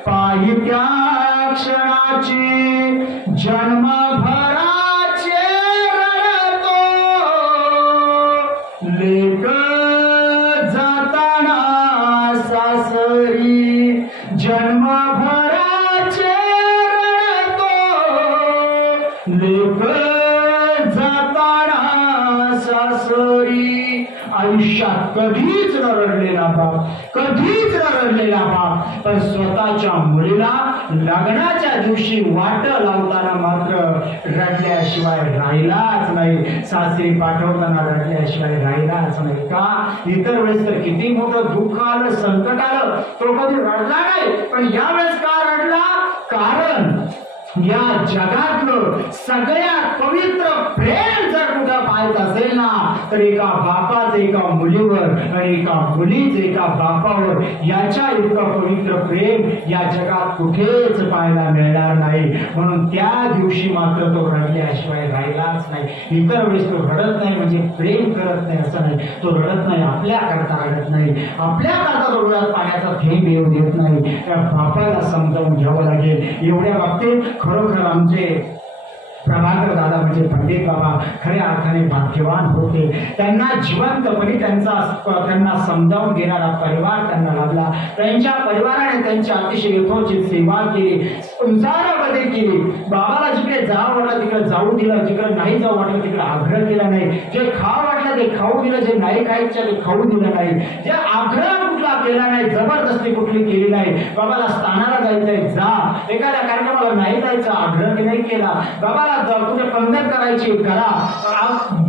पाही त्या क्षणाची, जन्मभराचे रडतो लेक जाताना सासरी, जन्मभराचे रडतो लेक जाताना सासरी. आयुष्यात कधीच न रडलेला बाप, कधीच न रडलेला बाप, पण स्वतःच्या मुलीला लग्नाच्या दिवशी वाट लावताना मात्र रडल्याशिवाय राहिलाच नाही. सासरी पाठवताना रडल्याशिवाय राहिलाच नाही. का? इतर वेळेस तर किती मोठं दुःख आलं, संकट आलं, तो कधी रडला नाही, पण यावेळेस का रडला? कारण या जगातलं सगळ्यात पवित्र प्रेम जर कुठं पाहायचं असेल ना तर एका बापाचं एका मुलीवर आणि एका मुलीचं एका बापावर याच्या इतकं पवित्र प्रेम या जगात कुठेच पाहायला मिळणार नाही. म्हणून त्या दिवशी मात्र तो रडल्याशिवाय राहिलाच नाही. इतर वेळेस तो रडत नाही म्हणजे प्रेम करत नाही असं नाही, तो रडत नाही आपल्या करता रडत नाही, आपल्या करता तो डोळ्यात पाण्याचा थेंब येऊ देत नाही. त्या बापाला समजावून घ्यावं लागेल. एवढ्या बाबतीत खरोखर आमचे प्रभाकर दादा म्हणजे पंडित बाबा खऱ्या अर्थाने भाग्यवान होते. त्यांना जिवंतपणे त्यांना समजावून घेणारा परिवार त्यांना लाभला. त्यांच्या परिवाराने त्यांची अतिशय यथोचित सेवा केली, संसारामध्ये केली. बाबाला जिकडे जावं वाटलं तिकडे जाऊ दिलं, जिकडे नाही जाऊ वाटलं तिकडे आग्रह केला नाही. जे खावं वाटलं ते खाऊ दिलं, जे नाही खायचं ते खाऊ दिलं नाही. जे आग्रह कुठला केला नाही, जबरदस्ती कुठली केली नाही. बाबाला स्थानाला जायचंय जा, एखाद्या कार्यक्रमाला नाही जायचं आग्रह नाही केला. बाबाला कुठे पंगत करायची करा,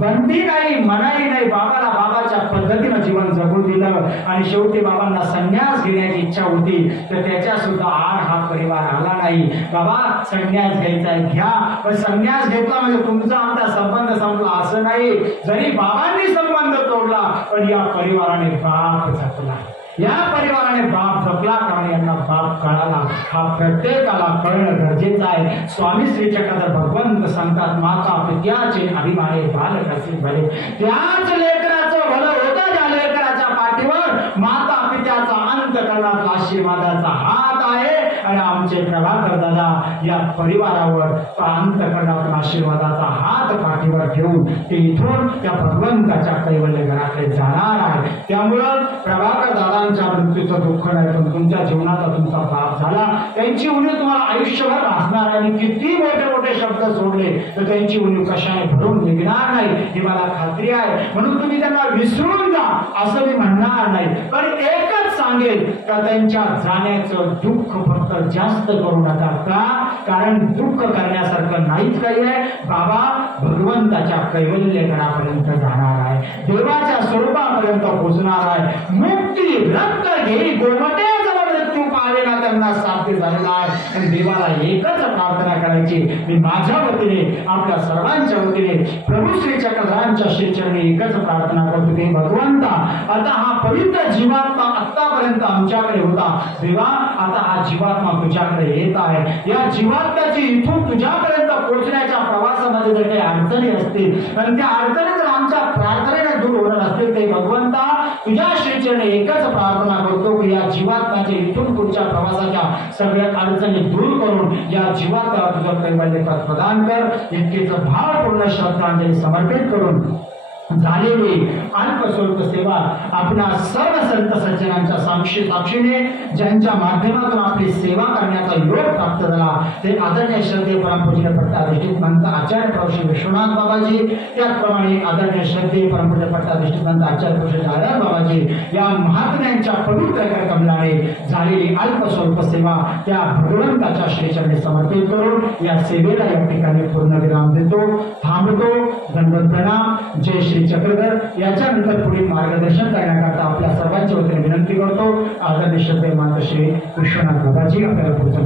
बंदी नाही, मनाई नाही. बाबाला बाबाच्या पद्धतीनं जीवन जगू दिलं. आणि शेवटी बाबांना संन्यास घेण्याची इच्छा होती, तर त्याच्या सुद्धा आड हा परिवार आला नाही. बाबा संन्यास घ्यायचा घ्या, पण संन्यास घेतला म्हणजे तुमचा आमचा संबंध संपला असं नाही. जरी बाबांनी संबंध तोडला पण या परिवाराने बाप जपला, या परिवाराने बाप जपला, कारण यांना बाप कळाला. हा प्रत्येकाला कळणं गरजेचं आहे. स्वामी श्री चक्रधर भगवंत सांगतात, माता पित्याचे अभिमाने बालक असे भले. त्याच लेकराचं भलं होतं ज्या लेकराच्या पाठीवर माता पित्याचा अंतःकरणात आशीर्वादाचा हात आहे. आणि आमचे प्रभाकर दादा या परिवारावर अंतःकरणातून आशीर्वादाचा हात पाठीवर ठेवून ते इथून त्या भगवंताच्या कैवल्य घराकडे जाणार आहे. त्यामुळं प्रभाकर दादांच्या मृत्यूचं दुःख नाही, पण तुमच्या जीवनाचा तुमचा बाप झाला. त्यांची उणीव तुम्हाला आयुष्यभर असणार. आणि किती मोठे मोठे शब्द सोडले तर त्यांची उणीव कशाने भरून निघणार नाही ही मला खात्री आहे. म्हणून तुम्ही त्यांना विसरून जा असं मी म्हणणार नाही, पण एकच सांगेल का त्यांच्या जाण्याचं दुःख फक्त जास्त करू नका. का? कारण दुःख करण्यासारखं नाहीच काही आहे. बाबा भगवंताच्या कैवल्य गणापर्यंत जाणार आहे, देवाच्या स्वरूपापर्यंत पोहोचणार आहे. मुक्ती रक्त घेई गोमटेचा मृत्यू पावेना त्यांना साध्य झालेला आहे. आणि देवाला एकच प्रार्थना करायची, मी माझ्या वतीने आपल्या सर्वांच्या वतीने प्रभू श्री चक्रधरांच्या श्रीचरणी एकच प्रार्थना करतो की भगवंता, आता हा पवित्र जीवात्मा आतापर्यंत आमच्याकडे होता, देवा आता हा जीवात्मा तुझ्याकडे येत आहे. या जीवात्म्याची इथून तुझ्यापर्यंत पोहोचण्याच्या प्रवासामध्ये जर काही अडचणी असतील आणि त्या अडचणी जर आमच्या प्रार्थनेने दूर होणार असतील, ते भगवंता तुझ्या श्रीचरणी एकच प्रार्थना करतो की या जीवात्म्याच्या इथून पुढच्या प्रवासाच्या सगळ्या अडचणी दूर करून या जीवात्म्याला तुझं कैवल्य पद प्रदान कर. इतकेच भावपूर्ण श्रद्धांजली समर्पित करून झालेली अल्प स्वल्प सेवा आपल्या सर्व संत सज्जनांच्या साक्षीने ज्यांच्या माध्यमातून आपली सेवा करण्याचा योग प्राप्त झाला ते आदरणीय श्रद्धेय परमपूज्य पट्टाधिष्ठित मंत आचार्य प्रभू श्री विश्वनाथ बाबाजी, त्याचप्रमाणे आदरणीय श्रद्धेय परमपूज्य पट्टाधिष्ठित मंत आचार्य प्रभू श्री नारायण बाबाजी या महात्म्यांच्या पवित्र कमलाने झालेली अल्प स्वल्प सेवा त्या भगवंताच्या श्रीचरणी समर्पित करून या सेवेला या ठिकाणी पूर्णविराम देतो, थांबतो. दंडवत प्रणाम. जय श्री चक्रधर. याच्यानंतर पुढील मार्गदर्शन करण्याकरता आपल्या सर्वांच्या वतीने विनंती करतो आदरणीय श्रद्धेय मंत श्री विश्वनाथ बाबाजी आपल्याला पुढचं